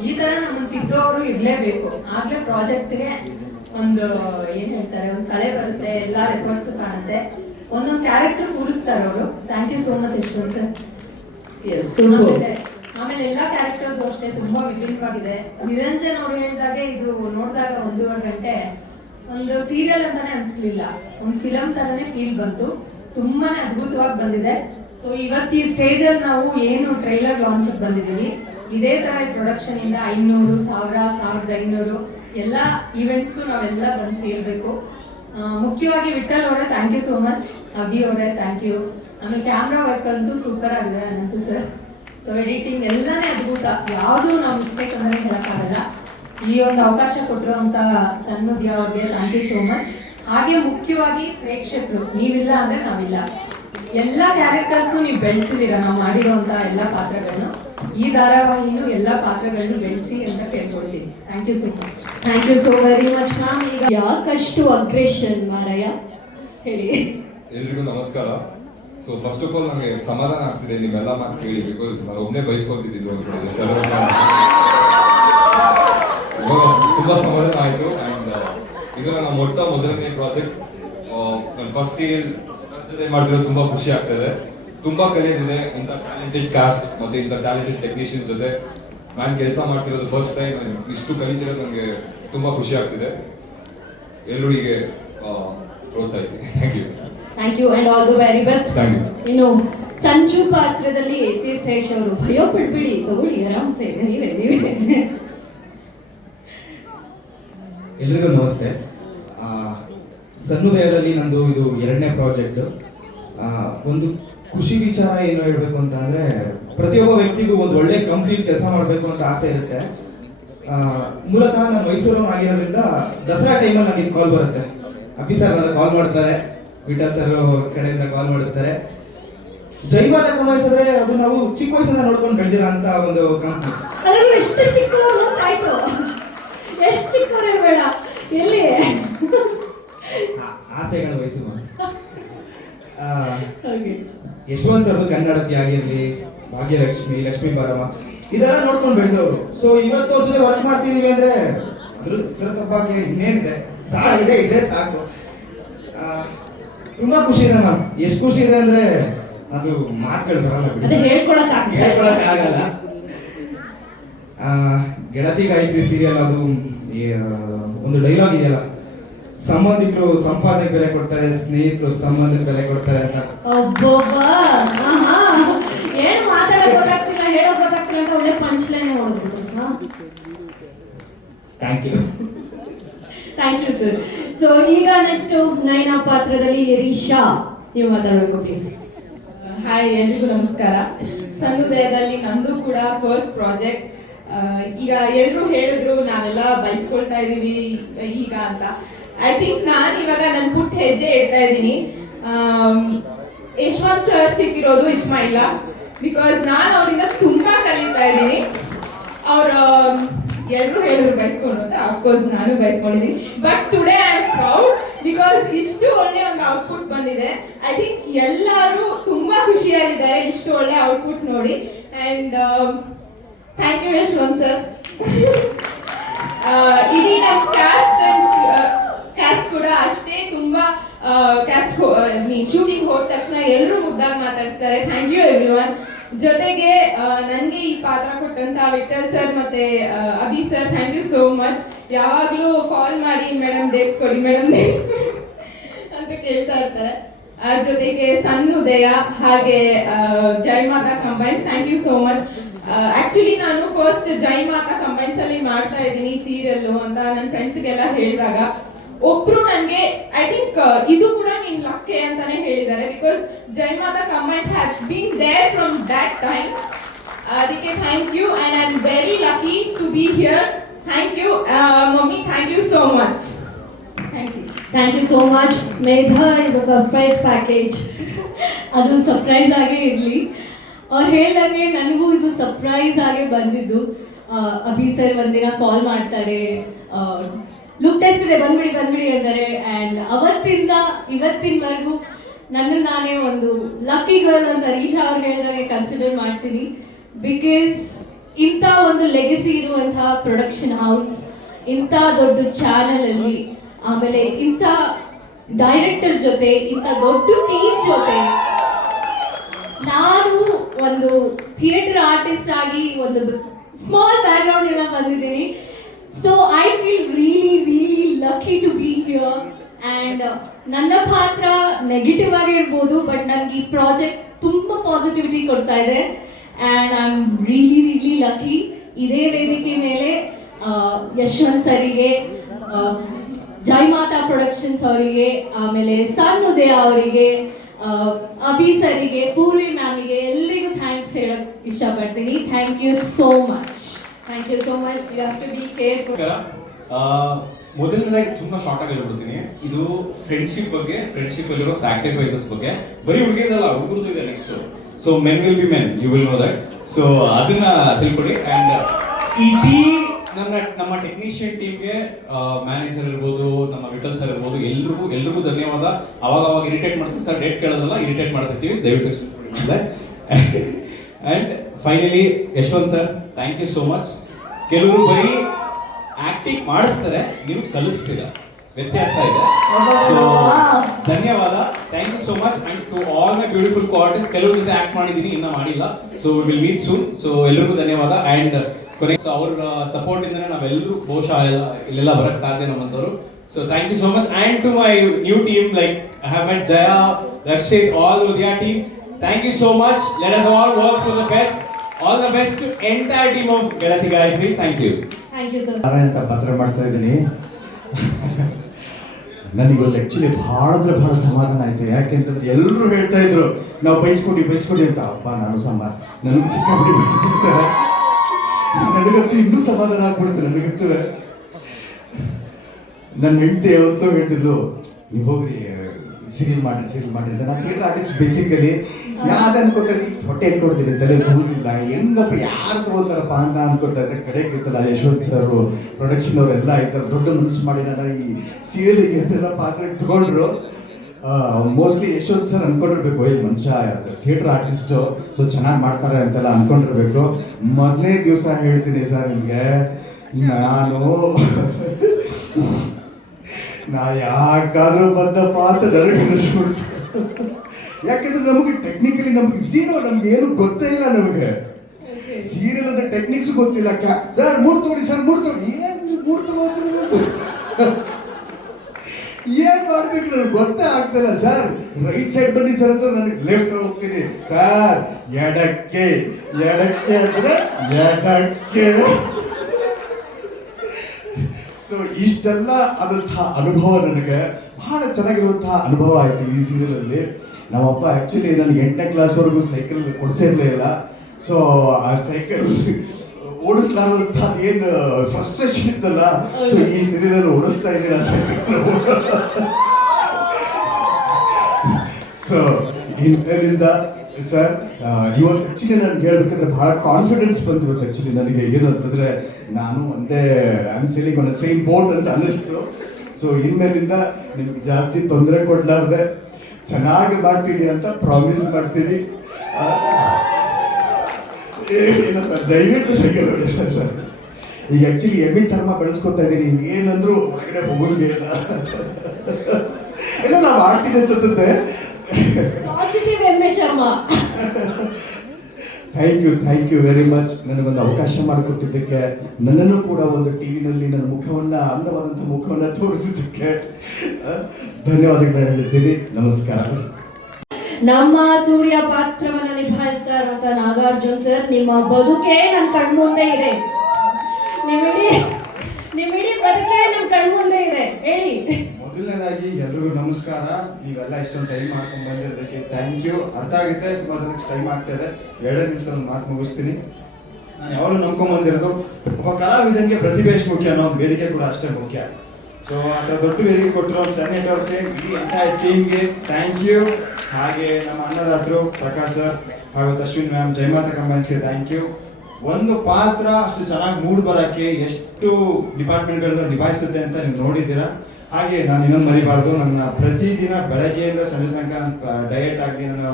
ಈ ಥರ ನಮ್ಮನ್ನು ತಿದ್ದೋರು ಇರಲೇಬೇಕು. ಆಗಲೇ ಪ್ರಾಜೆಕ್ಟ್ಗೆ ಒಂದು ಏನು ಹೇಳ್ತಾರೆ, ಒಂದು ಕಳೆ ಬರುತ್ತೆ, ಎಲ್ಲ ಎಫರ್ಟ್ಸು ಕಾಣುತ್ತೆ, ಒಂದೊಂದು ಕ್ಯಾರೆಕ್ಟರ್ ಕೂರಿಸ್ತಾರೆ ಅವರು. Thank you so much Yashwant sir. ಆಮೇಲೆ ಎಲ್ಲ ಕ್ಯಾರೆಕ್ಟರ್ಸ್ ಅಷ್ಟೇ ತುಂಬಾ ವಿಭಿನ್ನವಾಗಿದೆ. ನಿರಂಜನ್ ಅವರು ಹೇಳಿದಾಗೆ ಇದು ನೋಡಿದಾಗ 1.5 ಗಂಟೆ ಒಂದು ಸೀರಿಯಲ್ ಅಂತಾನೆ ಅನ್ಸ್ಲಿಲ್ಲ, ಒಂದು ಫಿಲಮ್ ತರನೇ ಫೀಲ್ ಬಂತು. ತುಂಬಾನೇ ಅದ್ಭುತವಾಗಿ ಬಂದಿದೆ. ಸೊ ಇವತ್ತು ಈ ಸ್ಟೇಜ್ ಅಲ್ಲಿ ನಾವು ಏನು ಟ್ರೈಲರ್ ಲಾಂಚ್ ಬಂದಿದ್ದೀವಿ, ಇದೇ ತರ ಈ ಪ್ರೊಡಕ್ಷನ್ ಇಂದ 500, 1000, 1500 ಎಲ್ಲ ಈವೆಂಟ್ಸ್ ನಾವೆಲ್ಲ ಬಂದು ಸೇರ್ಬೇಕು. ಮುಖ್ಯವಾಗಿ ವಿಠಲ್ ಅವರೇ thank you so much. Abhi ಅವರೇ ಥ್ಯಾಂಕ್ ಯು. ಆಮೇಲೆ ಕ್ಯಾಮ್ರಾ ವರ್ಕ್ ಅಂತೂ ಸೂಪರ್ ಆಗಿದೆ ಅನಂತು ಸರ್. ಸೊ ಎಡಿಟಿಂಗ್ ಎಲ್ಲನೇ ಅದ್ಭುತ, ಯಾವುದೂ ನಾವು ಮಿಸ್ಟೇಕ್ ಅಂದ್ರೆ ಹೇಳಕ್ಕಾಗಲ್ಲ. ಈ ಒಂದು ಅವಕಾಶ ಕೊಟ್ಟಿರುವಂತ ಸಣ್ಣುದ್ಯ ಅವ್ರಿಗೆ ಥ್ಯಾಂಕ್ ಯು ಸೋ ಮಚ್. ಹಾಗೆ ಮುಖ್ಯವಾಗಿ ಪ್ರೇಕ್ಷಕರು, ನೀವಿಲ್ಲ ಅಂದ್ರೆ ನಾವಿಲ್ಲ. ಎಲ್ಲ ಕ್ಯಾರೆಕ್ಟರ್ಸ್ನು ನೀವು ಬೆಳೆಸಿದೀರ, ನಾವು ಮಾಡಿರುವಂತ ಎಲ್ಲ ಪಾತ್ರಗಳನ್ನು. ಈ ಧಾರಾವಾಹಿನೂ ಎಲ್ಲ ಪಾತ್ರಗಳನ್ನು ಬೆಳೆಸಿ ಅಂತ ಕೇಳ್ಕೊಳ್ತೀನಿ. Thank you so much. Thank you so very much ma'am. ಈಗ ಯಾಕಷ್ಟು ಅಗ್ರೆಷನ್ ಮಾರಾಯ ಹೇಳಿ. ಎಲ್ರಿಗೂ ನಮಸ್ಕಾರ. ಸೊ ಫಸ್ಟ್ ಆಫ್ ಆಲ್ ನನಗೆ ಸಮಾಧಾನ ಆಗ್ತಿದೆ ನಿಮ್ಮೆಲ್ಲ ಮಾತು ಕೇಳಿ, ಬಿಕಾಸ್ ನಾನು ಒಬ್ಬನೇ ಬಯಸ್ಕೊತಿದ್ದಿದ್ರು ಅಂತ ಇವಾಗ ತುಂಬಾ ಸಮಾಧಾನ ಆಯಿತು. ಆ್ಯಂಡ್ ಇದು ನನ್ನ ಮೊದಲನೇ ಪ್ರಾಜೆಕ್ಟ್. ನನ್ನ ಫಸ್ಟ್ ಸೀರಿಯಲ್ ಜೊತೆ ಮಾಡ್ತಿರೋದು ತುಂಬಾ ಖುಷಿ ಆಗ್ತದೆ. ತುಂಬಾ ಕಲಿಯೋದಿದೆ. ಇಂಥ ಟ್ಯಾಲೆಂಟೆಡ್ ಕಾಸ್ಟ್ ಮತ್ತೆ ಇಂಥ ಟ್ಯಾಲೆಂಟೆಡ್ ಟೆಕ್ನಿಷಿಯನ್ಸ್ ಜೊತೆ ನಾನು ಕೆಲಸ ಮಾಡ್ತಿರೋದು ಫಸ್ಟ್ ಟೈಮ್. ಇಷ್ಟು ಕಲಿತಿರೋದು ನನಗೆ ತುಂಬಾ ಖುಷಿ ಆಗ್ತಿದೆ. ಎಲ್ಲರೂ ಹೀಗೆ ಪ್ರೋತ್ಸಾಹಿಸಿ. Thank you. Thank you and all the very best. Thank you. ಇನ್ನು ಸಂಚು ಪಾತ್ರದಲ್ಲಿ ತೀರ್ಥೇಶ್ ಅವರು, ಭಯ ಪಡ್ಬೇಡಿ, ತಗೊಳ್ಳಿ ಆರಾಮ್ಸೆ. ನೀವೇ ಎಲ್ರಿಗೂ ನಮಸ್ತೆ. ಸಣ್ಣುದಯದಲ್ಲಿ ನಂದು ಇದು 2ನೇ ಪ್ರಾಜೆಕ್ಟ್. ಒಂದು ಖುಷಿ ವಿಚಾರ ಏನು ಹೇಳಬೇಕು ಅಂತ ಅಂದರೆ, ಪ್ರತಿಯೊಬ್ಬ ವ್ಯಕ್ತಿಗೂ ಒಂದು ಒಳ್ಳೆ ಕಂಪ್ನಿಲಿ ಕೆಲಸ ಮಾಡಬೇಕು ಅಂತ ಆಸೆ ಇರುತ್ತೆ. ಮೂಲತಃ ನಾನು ಮೈಸೂರವನಾಗಿರೋದ್ರಿಂದ ದಸರಾ ಟೈಮಲ್ಲಿ ನನಗೆ ಇದು ಕಾಲ್ ಬರುತ್ತೆ. ಅಭಿ ಸರ್ ನನಗೆ ಕಾಲ್ ಮಾಡ್ತಾರೆ, ವಿಠಲ್ ಸರ್ ಕಡೆಯಿಂದ ಕಾಲ್ ಮಾಡಿಸ್ತಾರೆ. ಜೈಮಾತ ಕಂಬೈನ್ಸ್ ಅಂದ್ರೆ ಅದು ನಾವು ಚಿಕ್ಕ ವಯಸ್ಸಿಂದ ನೋಡ್ಕೊಂಡು ಬೆಳೆದಿರೋ ಅಂತ ಒಂದು ಕಂಪ್ನಿ. ಅದ್ರಲ್ಲಿ ಎಷ್ಟು ಚಿಕ್ಕವರು ಆಯ್ತು, ಎಷ್ಟು ಚಿಕ್ಕವರೇ ಬೇಡ, ಎಲ್ಲಿ ಆಸೆಗಳ ವಯಸ್ಸು. ಯಶವಂತ್ ಸರ್ದು ಕನ್ನಡತಿ ಆಗಿರ್ಲಿ, ಭಾಗ್ಯಲಕ್ಷ್ಮಿ, ಲಕ್ಷ್ಮೀ ಬಾರಮ್ಮ, ಇದೆಲ್ಲ ನೋಡ್ಕೊಂಡು ಬೆಳೆದವರು. ಸೊ ಇವತ್ತು ಅವ್ರ ಜೊತೆ ವರ್ಕ್ ಮಾಡ್ತಿದೀವಿ ಅಂದ್ರೆ ಅದ್ರ ತಪ್ಪಾಗಿ ಇನ್ನೇನಿದೆ, ಸಾಗಿದೆ, ಇದೆ ಸಾಕು. ತುಂಬಾ ಖುಷಿ ಇದೆ ಮ್ಯಾಮ್. ಎಷ್ಟು ಖುಷಿ ಇದೆ ಅಂದ್ರೆ ಅದು ಮಾತುಗಳು ಬರಲ್ಲ, ಹೇಳ್ಕೊಳಕ್ ಆಗಲ್ಲ. ಗೆಳತಿ ಗಾಯತ್ರಿ ಸೀರಿಯಲ್ ಅದು ಒಂದು ಡೈಲಾಗ್ ಇದೆಯಲ್ಲ, ಸಂಬಂಧಿಕರು ಸಂಪಾದನೆಗೆ ಬೆಲೆ ಕೊಡ್ತಾರೆ, ಸ್ನೇಹಿತರು ಸಂಬಂಧಕ್ಕೆ ಬೆಲೆ ಕೊಡ್ತಾರೆ ಅಂತ. ಏನು ಮಾತಾಡಕ್ ಗೊತ್ತಾಗ್ತಿಲ್ಲ, ಹೇಳೋಕ್ ಗೊತ್ತಾಗ್ತಿಲ್ಲ ಅಂತ ಒಳ್ಳೆ ಪಂಚ್ಲೈನ್ ಹೊಡೆದ್ರು. Thank you. Thank you sir. So ಈಗ ನೆಕ್ಸ್ಟ್ ನಯನಾ ಪಾತ್ರದಲ್ಲಿ ರಿಷಾ, ನೀವು ಮಾತಾಡಬೇಕು ಪ್ಲೀಸ್. ಹಾಯ್, ಎಲ್ರಿಗೂ ನಮಸ್ಕಾರ. ಸನ್ನುದಯದಲ್ಲಿ ನಂದು ಕೂಡ ಫಸ್ಟ್ ಪ್ರಾಜೆಕ್ಟ್. ಈಗ ಎಲ್ಲರೂ ಹೇಳಿದ್ರು ನಾವೆಲ್ಲ ಬಯಸ್ಕೊಳ್ತಾ ಇದೀವಿ ಈಗ ಅಂತ. ಐ ಥಿಂಕ್ ನಾನು ಇವಾಗ ನನ್ನ ಪುಟ್ಟ ಹೆಜ್ಜೆ ಇಡ್ತಾ ಇದ್ದೀನಿ. ಯಶವಂತ್ ಸರ್ ಸಿಕ್ಕಿರೋದು ಇಟ್ಸ್ ಮೈ ಲಕ್, ಬಿಕಾಸ್ ನಾನು ಅವರಿಂದ ತುಂಬಾ ಕಲಿತಾ ಇದ್ದೀನಿ. ಅವರು ಎಲ್ಲರೂ ಹೇಳಿದ್ರು ಬಯಸ್ಕೊಂಡು ಅಂತ, ಅಫ್ಕೋರ್ಸ್ ನಾನು ಬಯಸ್ಕೊಂಡಿದ್ದೀನಿ. But today I am proud because ಇಷ್ಟು ಒಳ್ಳೆ ಒಂದು ಔಟ್ಪುಟ್ ಬಂದಿದೆ. ಐ ಥಿಂಕ್ ಎಲ್ಲರೂ ತುಂಬಾ ಖುಷಿಯಾಗಿದ್ದಾರೆ ಇಷ್ಟು ಒಳ್ಳೆ ಔಟ್ಪುಟ್ ನೋಡಿ. And thank you Yashwant sir. ಇಡೀ ನಮ್ಮ ಕ್ಯಾಸ್ಟ್ ಕೂಡ ಅಷ್ಟೇ ತುಂಬಾ ಕ್ಯಾಸ್ಟ್ ಶೂಟಿಂಗ್ ಹೋದ ತಕ್ಷಣ ಎಲ್ಲರೂ ಮುದ್ದಾಗಿ ಮಾತಾಡ್ತಾರೆ. Thank you everyone. ಜೊತೆಗೆ ನನಗೆ ಈ ಪಾತ್ರ ಕೊಟ್ಟಂತ ವಿಠಲ್ ಸರ್ ಮತ್ತೆ Abhi sir, thank you so much. ಯಾವಾಗಲೂ ಕಾಲ್ ಮಾಡಿ ಮೇಡಮ್ ಡೇಟ್ಸ್ ಕೊಡಿ, ಮೇಡಮ್ ಅಂತ ಕೇಳ್ತಾ ಇರ್ತಾರೆ. ಜೊತೆಗೆ ಸನ್ನುದಯ ಹಾಗೆ Jai Mata combines, thank you so much. Actually ನಾನು ಫಸ್ಟ್ ಜೈಮಾತಾ ಕಂಬೈನ್ಸ್ ಅಲ್ಲಿ ಮಾಡ್ತಾ ಇದ್ದೀನಿ ಸೀರಿಯಲ್ ಅಂತ ನನ್ನ ಫ್ರೆಂಡ್ಸ್ಗೆಲ್ಲ ಹೇಳಿದಾಗ ಒಬ್ರು ನನಗೆ ಐ ಥಿಂಕ್ ಇದು ಕೂಡ ನಿನ್ ಲಕ್ಕೆ ಅಂತಾನೆ ಹೇಳಿದ್ದಾರೆ. Because Jaimata combines have been there from that time. ಅದಕ್ಕೆ thank you and I am very lucky to be here. Thank you mummy, thank you so much. Thank you. Thank you so much. Medha is a surprise package. ಅದು surprise ಆಗೇ ಇರಲಿ. ಅವ್ರು ಹೇಳ್ದಂಗೆ ನನಗೂ ಇದು surprise ಆಗೇ ಬಂದಿದ್ದು. ಅಭಿ ಸರ್ ಒಂದಿನ ಕಾಲ್ ಮಾಡ್ತಾರೆ, ಲುಕ್ ಟೆಸ್ಟ್ ಇದೆ ಬಂದ್ಬಿಡಿ ಅಂತಾರೆ. ಆ್ಯಂಡ್ ಅವತ್ತಿಂದ ಇವತ್ತಿನವರೆಗೂ ನನ್ನ ನಾನೇ ಒಂದು ಲಕ್ಕಿ ಗರ್ಲ್ ಅಂತ ರೀಶಾ ಅವ್ರು ಹೇಳಿದಾಗೆ ಕನ್ಸಿಡರ್ ಮಾಡ್ತೀನಿ. ಬಿಕಾಸ್ ಇಂಥ ಒಂದು ಲೆಗಸಿ ಇರುವಂತಹ ಪ್ರೊಡಕ್ಷನ್ ಹೌಸ್, ಇಂಥ ದೊಡ್ಡ ಚಾನಲ್ ಅಲ್ಲಿ, ಆಮೇಲೆ ಇಂಥ ಡೈರೆಕ್ಟರ್ ಜೊತೆ, ಇಂಥ ದೊಡ್ಡ ಟೀಮ್ ಜೊತೆ ನಾನು ಒಂದು ಥಿಯೇಟರ್ ಆರ್ಟಿಸ್ಟ್ ಆಗಿ ಒಂದು ಸ್ಮಾಲ್ ಬ್ಯಾಕ್ಗ್ರೌಂಡ್ ಎಲ್ಲ ಬಂದಿದ್ದೀನಿ. So I feel really lucky to be here. And ನನ್ನ ಪಾತ್ರ ನೆಗೆಟಿವ್ ಆಗೇ ಇರ್ಬೋದು, ಬಟ್ ನನಗೆ ಈ ಪ್ರಾಜೆಕ್ಟ್ ತುಂಬ ಪಾಸಿಟಿವಿಟಿ ಕೊಡ್ತಾ ಇದೆ. And I am really lucky. ಇದೇ ವೇದಿಕೆ ಮೇಲೆ ಯಶವಂತ್ ಸರಿಗೆ, ಜೈಮಾತಾ ಪ್ರೊಡಕ್ಷನ್ಸ್ ಅವರಿಗೆ, ಆಮೇಲೆ ಸನ್ನುದಯ ಅವರಿಗೆ, ಅಭಿ ಸರಿಗೆ, ಪೂರ್ವಿ ಮ್ಯಾಮಿಗೆ ಎಲ್ಲರಿಗೂ ಥ್ಯಾಂಕ್ಸ್ ಹೇಳಕ್ ಇಷ್ಟಪಡ್ತೀನಿ. Thank you so much. Thank you so much. You have to be careful. ಮೊದಲನೇದಾಗಿ ತುಂಬಾ ಶಾರ್ಟ್ ಆಗಿ ಹೇಳ್ಬಿಡ್ತೀನಿ. ಇದು ಫ್ರೆಂಡ್ಶಿಪ್ ಬಗ್ಗೆ, ಫ್ರೆಂಡ್ಶಿಪ್ ಅಲ್ಲಿರೋ ಸ್ಯಾಕ್ರಿಫೈಸಸ್ ಬಗ್ಗೆ. ಬರೀ ಹುಡುಗಿದಲ್ಲ, ಹುಡುಗರದು ಇದೆ next. So men will be men, you will know that. So ಅದನ್ನ ತಿಳ್ಕೊಡಿ. ಅಂಡ್ ಈ ಟೀಮ್ ನಮ್ಮ ಟೆಕ್ನಿಷಿಯನ್ ಟೀಮ್ಗೆ, ಮ್ಯಾನೇಜರ್ ಇರ್ಬೋದು, ನಮ್ಮ ವಿಠಲ್ ಸರ್ ಇರ್ಬೋದು, ಎಲ್ರಿಗೂ ಧನ್ಯವಾದ. ಅವಾಗ ಇರಿಟೇಟ್ ಮಾಡ್ತೀವಿ ಸರ್, ಡೇಟ್ ಕೇಳೋದಲ್ಲ, ಇರಿಟೇಟ್ ಮಾಡ್ತಿರ್ತೀವಿ, ದಯವಿಟ್ಟು. And finally Yashwant sir, thank you so much. ಕೆಲವರು ಬರೀ ಆಕ್ಟಿಂಗ್ ಮಾಡಿಸ್ತಾರೆ, ನೀವು ಕಲಿಸ್ತೀರ, ವ್ಯತ್ಯಾಸ ಇದೆ. ಸೊ ಧನ್ಯವಾದ, thank you so much. And to all my beautiful co-artist, ಕೆಲವ್ರ ಜೊತೆ ಆಕ್ಟ್ ಮಾಡಿದ್ದೀನಿ, ಇನ್ನೂ ಮಾಡಿಲ್ಲ. So will meet soon. So ಎಲ್ರಿಗೂ ಧನ್ಯವಾದ. ಅಂಡ್ ಕೊನೆಗೆ ಅವ್ರ ಸಪೋರ್ಟ್ ಇಂದನೇ ನಾವೆಲ್ಲರೂ ಬಹುಶಃ ಇಲ್ಲೆಲ್ಲ ಬರಕ್ ಸಾಧ್ಯ ನಮ್ಮಂತವರು. So thank you so much. And to my new team, like I have met Jaya, Rakshit, all Udaya team. Thank you so much. Let us all work for the best. All the best to entire team of Galathi Gayatri. Thank you. Thank you sir. ಅಂತ ಪತ್ರ ಮಾಡ್ತಾ ಇದ್ದೀನಿ. ನನಗೊಂದು actually ಭಾಳ ಸಮಾಧಾನ ಆಯಿತು. ಯಾಕೆಂತಂದ್ರೆ ಎಲ್ಲರೂ ಹೇಳ್ತಾ ಇದ್ರು ನಾವು ಬಯಸ್ಕೊಡಿ ಅಂತ. ಅಪ್ಪ ನನಗೂ ಸಿಕ್ಕಾಬಿಟ್ಟು ನನಗಂತೂ ಇನ್ನೂ ಸಮಾಧಾನ ಆಗ್ಬಿಡುತ್ತೆ. ನನಗಂತೂ ನನ್ನ ಹೆಂಡತಿ ಯಾವತ್ತೂ ಹೇಳ್ತಿದ್ಲು, ನೀವು ಹೋಗ್ರಿ ಸೀರಿಯಲ್ ಮಾಡಿ ಅಂತ. ನಾನು ಥಿಯೇಟರ್ ಆರ್ಟಿಸ್ಟ್ ಬೇಸಿಕಲಿ ಯಾವ್ದು ಅನ್ಕೋತಾರೆ, ಹೊಟ್ಟೆ ಇಟ್ಕೊಡ್ತೀನಿ ತಲೆ ಕೂದಿಲ್ಲ, ಹೆಂಗಪ್ಪ ಯಾರು ತಗೋತಾರಪ್ಪ ಅಂತ ಅನ್ಕೋತಾರೆ. ಕಡೆಗೆ ಇರ್ತಲ್ಲ ಯಶವಂತ್ ಸರ್ ಪ್ರೊಡಕ್ಷನ್ ಅವರೆಲ್ಲ ಇದ್ದಾರೆ, ದೊಡ್ಡ ಮನಸ್ಸು ಮಾಡಿ ನಾನು ಈ ಸೀರಿಯಲ್ಗೆ ಅದೆಲ್ಲ ಪಾತ್ರ ತಗೊಂಡ್ರು. ಮೋಸ್ಟ್ಲಿ ಯಶವಂತ್ ಸರ್ ಅನ್ಕೊಂಡಿರ್ಬೇಕು, ಈ ಮನುಷ್ಯ ಥಿಯೇಟರ್ ಆರ್ಟಿಸ್ಟು, ಸೊ ಚೆನ್ನಾಗಿ ಮಾಡ್ತಾರೆ ಅಂತೆಲ್ಲ ಅನ್ಕೊಂಡಿರ್ಬೇಕು. ಮೊದಲನೇ ದಿವಸ ಹೇಳ್ತೀನಿ ಸರ್ ನಿಮಗೆ, ನಾ ಯಾಕಾದ್ರೂ ಬಂದಪ್ಪ ಅಂತ ನನಗೆ ಅನಿಸ್ಬಿಡ್ತು. ಯಾಕಂದ್ರೆ ನಮಗೆ ಟೆಕ್ನಿಕಲಿ ನಮ್ಗೆ ಝೀರೋ, ನಮ್ಗೆ ಏನು ಗೊತ್ತೇ ಇಲ್ಲ. ನಮಗೆ ಸೀರಿಯಲ್ ಅಂದ್ರೆ ಟೆಕ್ನಿಕ್ಸ್ ಗೊತ್ತಿಲ್ಲ. ಸರ್ 3 ತಗೊಳ್ಳಿ ಸರ್ 3 ತಗೊಳ್ಳಿ, ಏನ್ 3 ತಗೋತೀರಿ, ಏನ್ ಮಾಡ್ಬೇಕು ನನಗೆ ಗೊತ್ತೇ ಆಗ್ತಿಲ್ಲ. ಸರ್ ರೈಟ್ ಸೈಡ್ ಬನ್ನಿ ಸರ್ ಅಂತ ನನಗೆ ಲೆಫ್ಟ್ ಹೋಗ್ತೀನಿ. ಸರ್ ಎಡಕ್ಕೆ ಅಂದ್ರೆ ಎಡಕ್ಕೆ. ಸೊ ಇಷ್ಟೆಲ್ಲ ಆದಂತಹ ಅನುಭವ ನನಗೆ ಬಹಳ ಚೆನ್ನಾಗಿರುವಂತಹ ಅನುಭವ ಆಯಿತು ಈ ಸೀರಿಯಲಲ್ಲಿ. ನಮ್ಮಪ್ಪ ಆ್ಯಕ್ಚುಲಿ ನನಗೆ 8ನೇ ಕ್ಲಾಸ್ವರೆಗೂ ಸೈಕಲ್ ಕೊಡಿಸಿರಲೇ ಇಲ್ಲ. ಸೊ ಆ ಸೈಕಲ್ ಓಡಿಸ್ಲಾರ್ದಂತಹ ಏನು ಫ್ರಸ್ಟ್ರೇಷನ್ ಇತ್ತಲ್ಲ, ಸೊ ಈ ಸೀರಿಯಲಲ್ಲಿ ಓಡಿಸ್ತಾ ಇದ್ದೀನಿ ಆ ಸೈಕಲ್. ಸೊ ಇಂದ ಸರ್ ಇವತ್ತು ಆ್ಯಕ್ಚುಲಿ ನಾನು ಹೇಳ್ಬೇಕಂದ್ರೆ ಬಹಳ ಕಾನ್ಫಿಡೆನ್ಸ್ ಬಂತು ಇವತ್ತು. ಆ್ಯಕ್ಚುಲಿ ನನಗೆ ಏನು ಅಂತಂದರೆ ನಾನು ಒಂದೇ I am sailing on the same boat ಅಂತ ಅನ್ನಿಸ್ತು. ಸೊ ಇನ್ಮೇಲಿಂದ ನಿಮ್ಗೆ ಜಾಸ್ತಿ ತೊಂದರೆ ಕೊಡ್ಲಾರ್ದೆ ಚೆನ್ನಾಗಿ ಮಾಡ್ತೀನಿ ಅಂತ ಪ್ರಾಮಿಸ್ ಮಾಡ್ತೀನಿ. ಇಲ್ಲ ಸರ್, ದಯವಿಟ್ಟು ಸೈಕಲ್ ಹೊಡಿಲ್ಲ ಸರ್. ಈಗ ಆ್ಯಕ್ಚುಲಿ ಎಮ್ಮೆ ಚರ್ಮ ಬೆಳೆಸ್ಕೊತಾ ಇದ್ದೀನಿ, ಏನಂದ್ರು ಹೊರಗಡೆ ಹೋಗೋಂಗೆ ಇಲ್ಲ. ಇಲ್ಲ ನಾವು ಮಾಡ್ತೀನಿ ಅಂತಂದೆ. ಪಾಸಿಟಿವ್ ಎಮ್ಮೆ ಚರ್ಮ. Thank you very much. ನನಗೊಂದು ಅವಕಾಶ ಮಾಡಿಕೊಟ್ಟಿದ್ದಕ್ಕೆ, ನನ್ನನ್ನು ಕೂಡ ಒಂದು ಟಿವಿನಲ್ಲಿ ನನ್ನ ಮುಖವನ್ನು, ಅಂದವಾದಂಥ ಮುಖವನ್ನು ತೋರಿಸಿದ್ದಕ್ಕೆ ಧನ್ಯವಾದಗಳನ್ನ ಹೇಳ್ತೀನಿ. ನಮಸ್ಕಾರ. ನಮ್ಮ ಸೂರ್ಯ ಪಾತ್ರವನ್ನ ನಿಭಾಯಿಸ್ತಾ ಇರುವಂತ ನಾಗಾರ್ಜುನ್ ಸರ್, ನಿಮ್ಮ ಬದುಕೇ ನನ್ನ ಕಣ್ಮುಂದೆ ಇದೆ. ನಿಮ್ಮಿಡೀ ಬದುಕೇ ನಮ್ಮ ಕಣ್ಮುಂದೆ ಇದೆ. ಹೇಳಿ. ಮೊದಲನೇದಾಗಿ ಎಲ್ರಿಗೂ ನಮಸ್ಕಾರ. ನೀವೆಲ್ಲ ಇಷ್ಟೊಂದು ಟೈಮ್ ಮಾಡ್ಕೊಂಡು ಬಂದಿರೋದಕ್ಕೆ ಥ್ಯಾಂಕ್ ಯು. ಅರ್ಥ ಆಗುತ್ತೆ, ಸುಮಾರು ಜನಕ್ಕೆ ಟೈಮ್ ಆಗ್ತಾಯಿದೆ. 2 ನಿಮಿಷದಲ್ಲಿ ಮಾತು ಮುಗಿಸ್ತೀನಿ. ನಾನು ಯಾವಾಗಲೂ ನಂಬ್ಕೊಂಡ್ಬಂದಿರೋದು, ಒಬ್ಬ ಕಲಾವಿದನಿಗೆ ಪ್ರತಿಭೆ ಎಷ್ಟು ಮುಖ್ಯ ಅನ್ನೋ ಒಂದು ವೇದಿಕೆ ಕೂಡ ಅಷ್ಟೇ ಮುಖ್ಯ. ಸೊ ಅದರ ದೊಡ್ಡ ವೇದಿಕೆ ಕೊಟ್ಟಿರೋ ಸನ್ ನೆಟ್ವರ್ಕ್ಗೆ, ಇಡೀ ಎಂಟೈರ್ ಟೀಮ್ಗೆ ಥ್ಯಾಂಕ್ ಯು. ಹಾಗೆ ನಮ್ಮ ಅನ್ನದಾತರು ಪ್ರಕಾಶ್ ಸರ್ ಹಾಗೂ ಅಶ್ವಿನ್ ಮ್ಯಾಮ್, ಜಯಮಾತಾ ಕಂಬೈನ್ಸ್ಗೆ ಥ್ಯಾಂಕ್ ಯು. ಒಂದು ಪಾತ್ರ ಅಷ್ಟು ಚೆನ್ನಾಗಿ ಮೂಡ್ ಬರೋಕ್ಕೆ ಎಷ್ಟು ಡಿಪಾರ್ಟ್ಮೆಂಟ್ಗಳನ್ನ ನಿಭಾಯಿಸುತ್ತೆ ಅಂತ ನೀವು ನೋಡಿದ್ದೀರಾ. ಹಾಗೆ ನಾನು ಇನ್ನೊಂದು ಮರಿಬಾರ್ದು, ನನ್ನ ಪ್ರತಿದಿನ ಬೆಳಗ್ಗೆಯಿಂದ ಸಂಜೆ ತನಕ ಡಯಟ್ ಆಗಲಿ, ನಾನು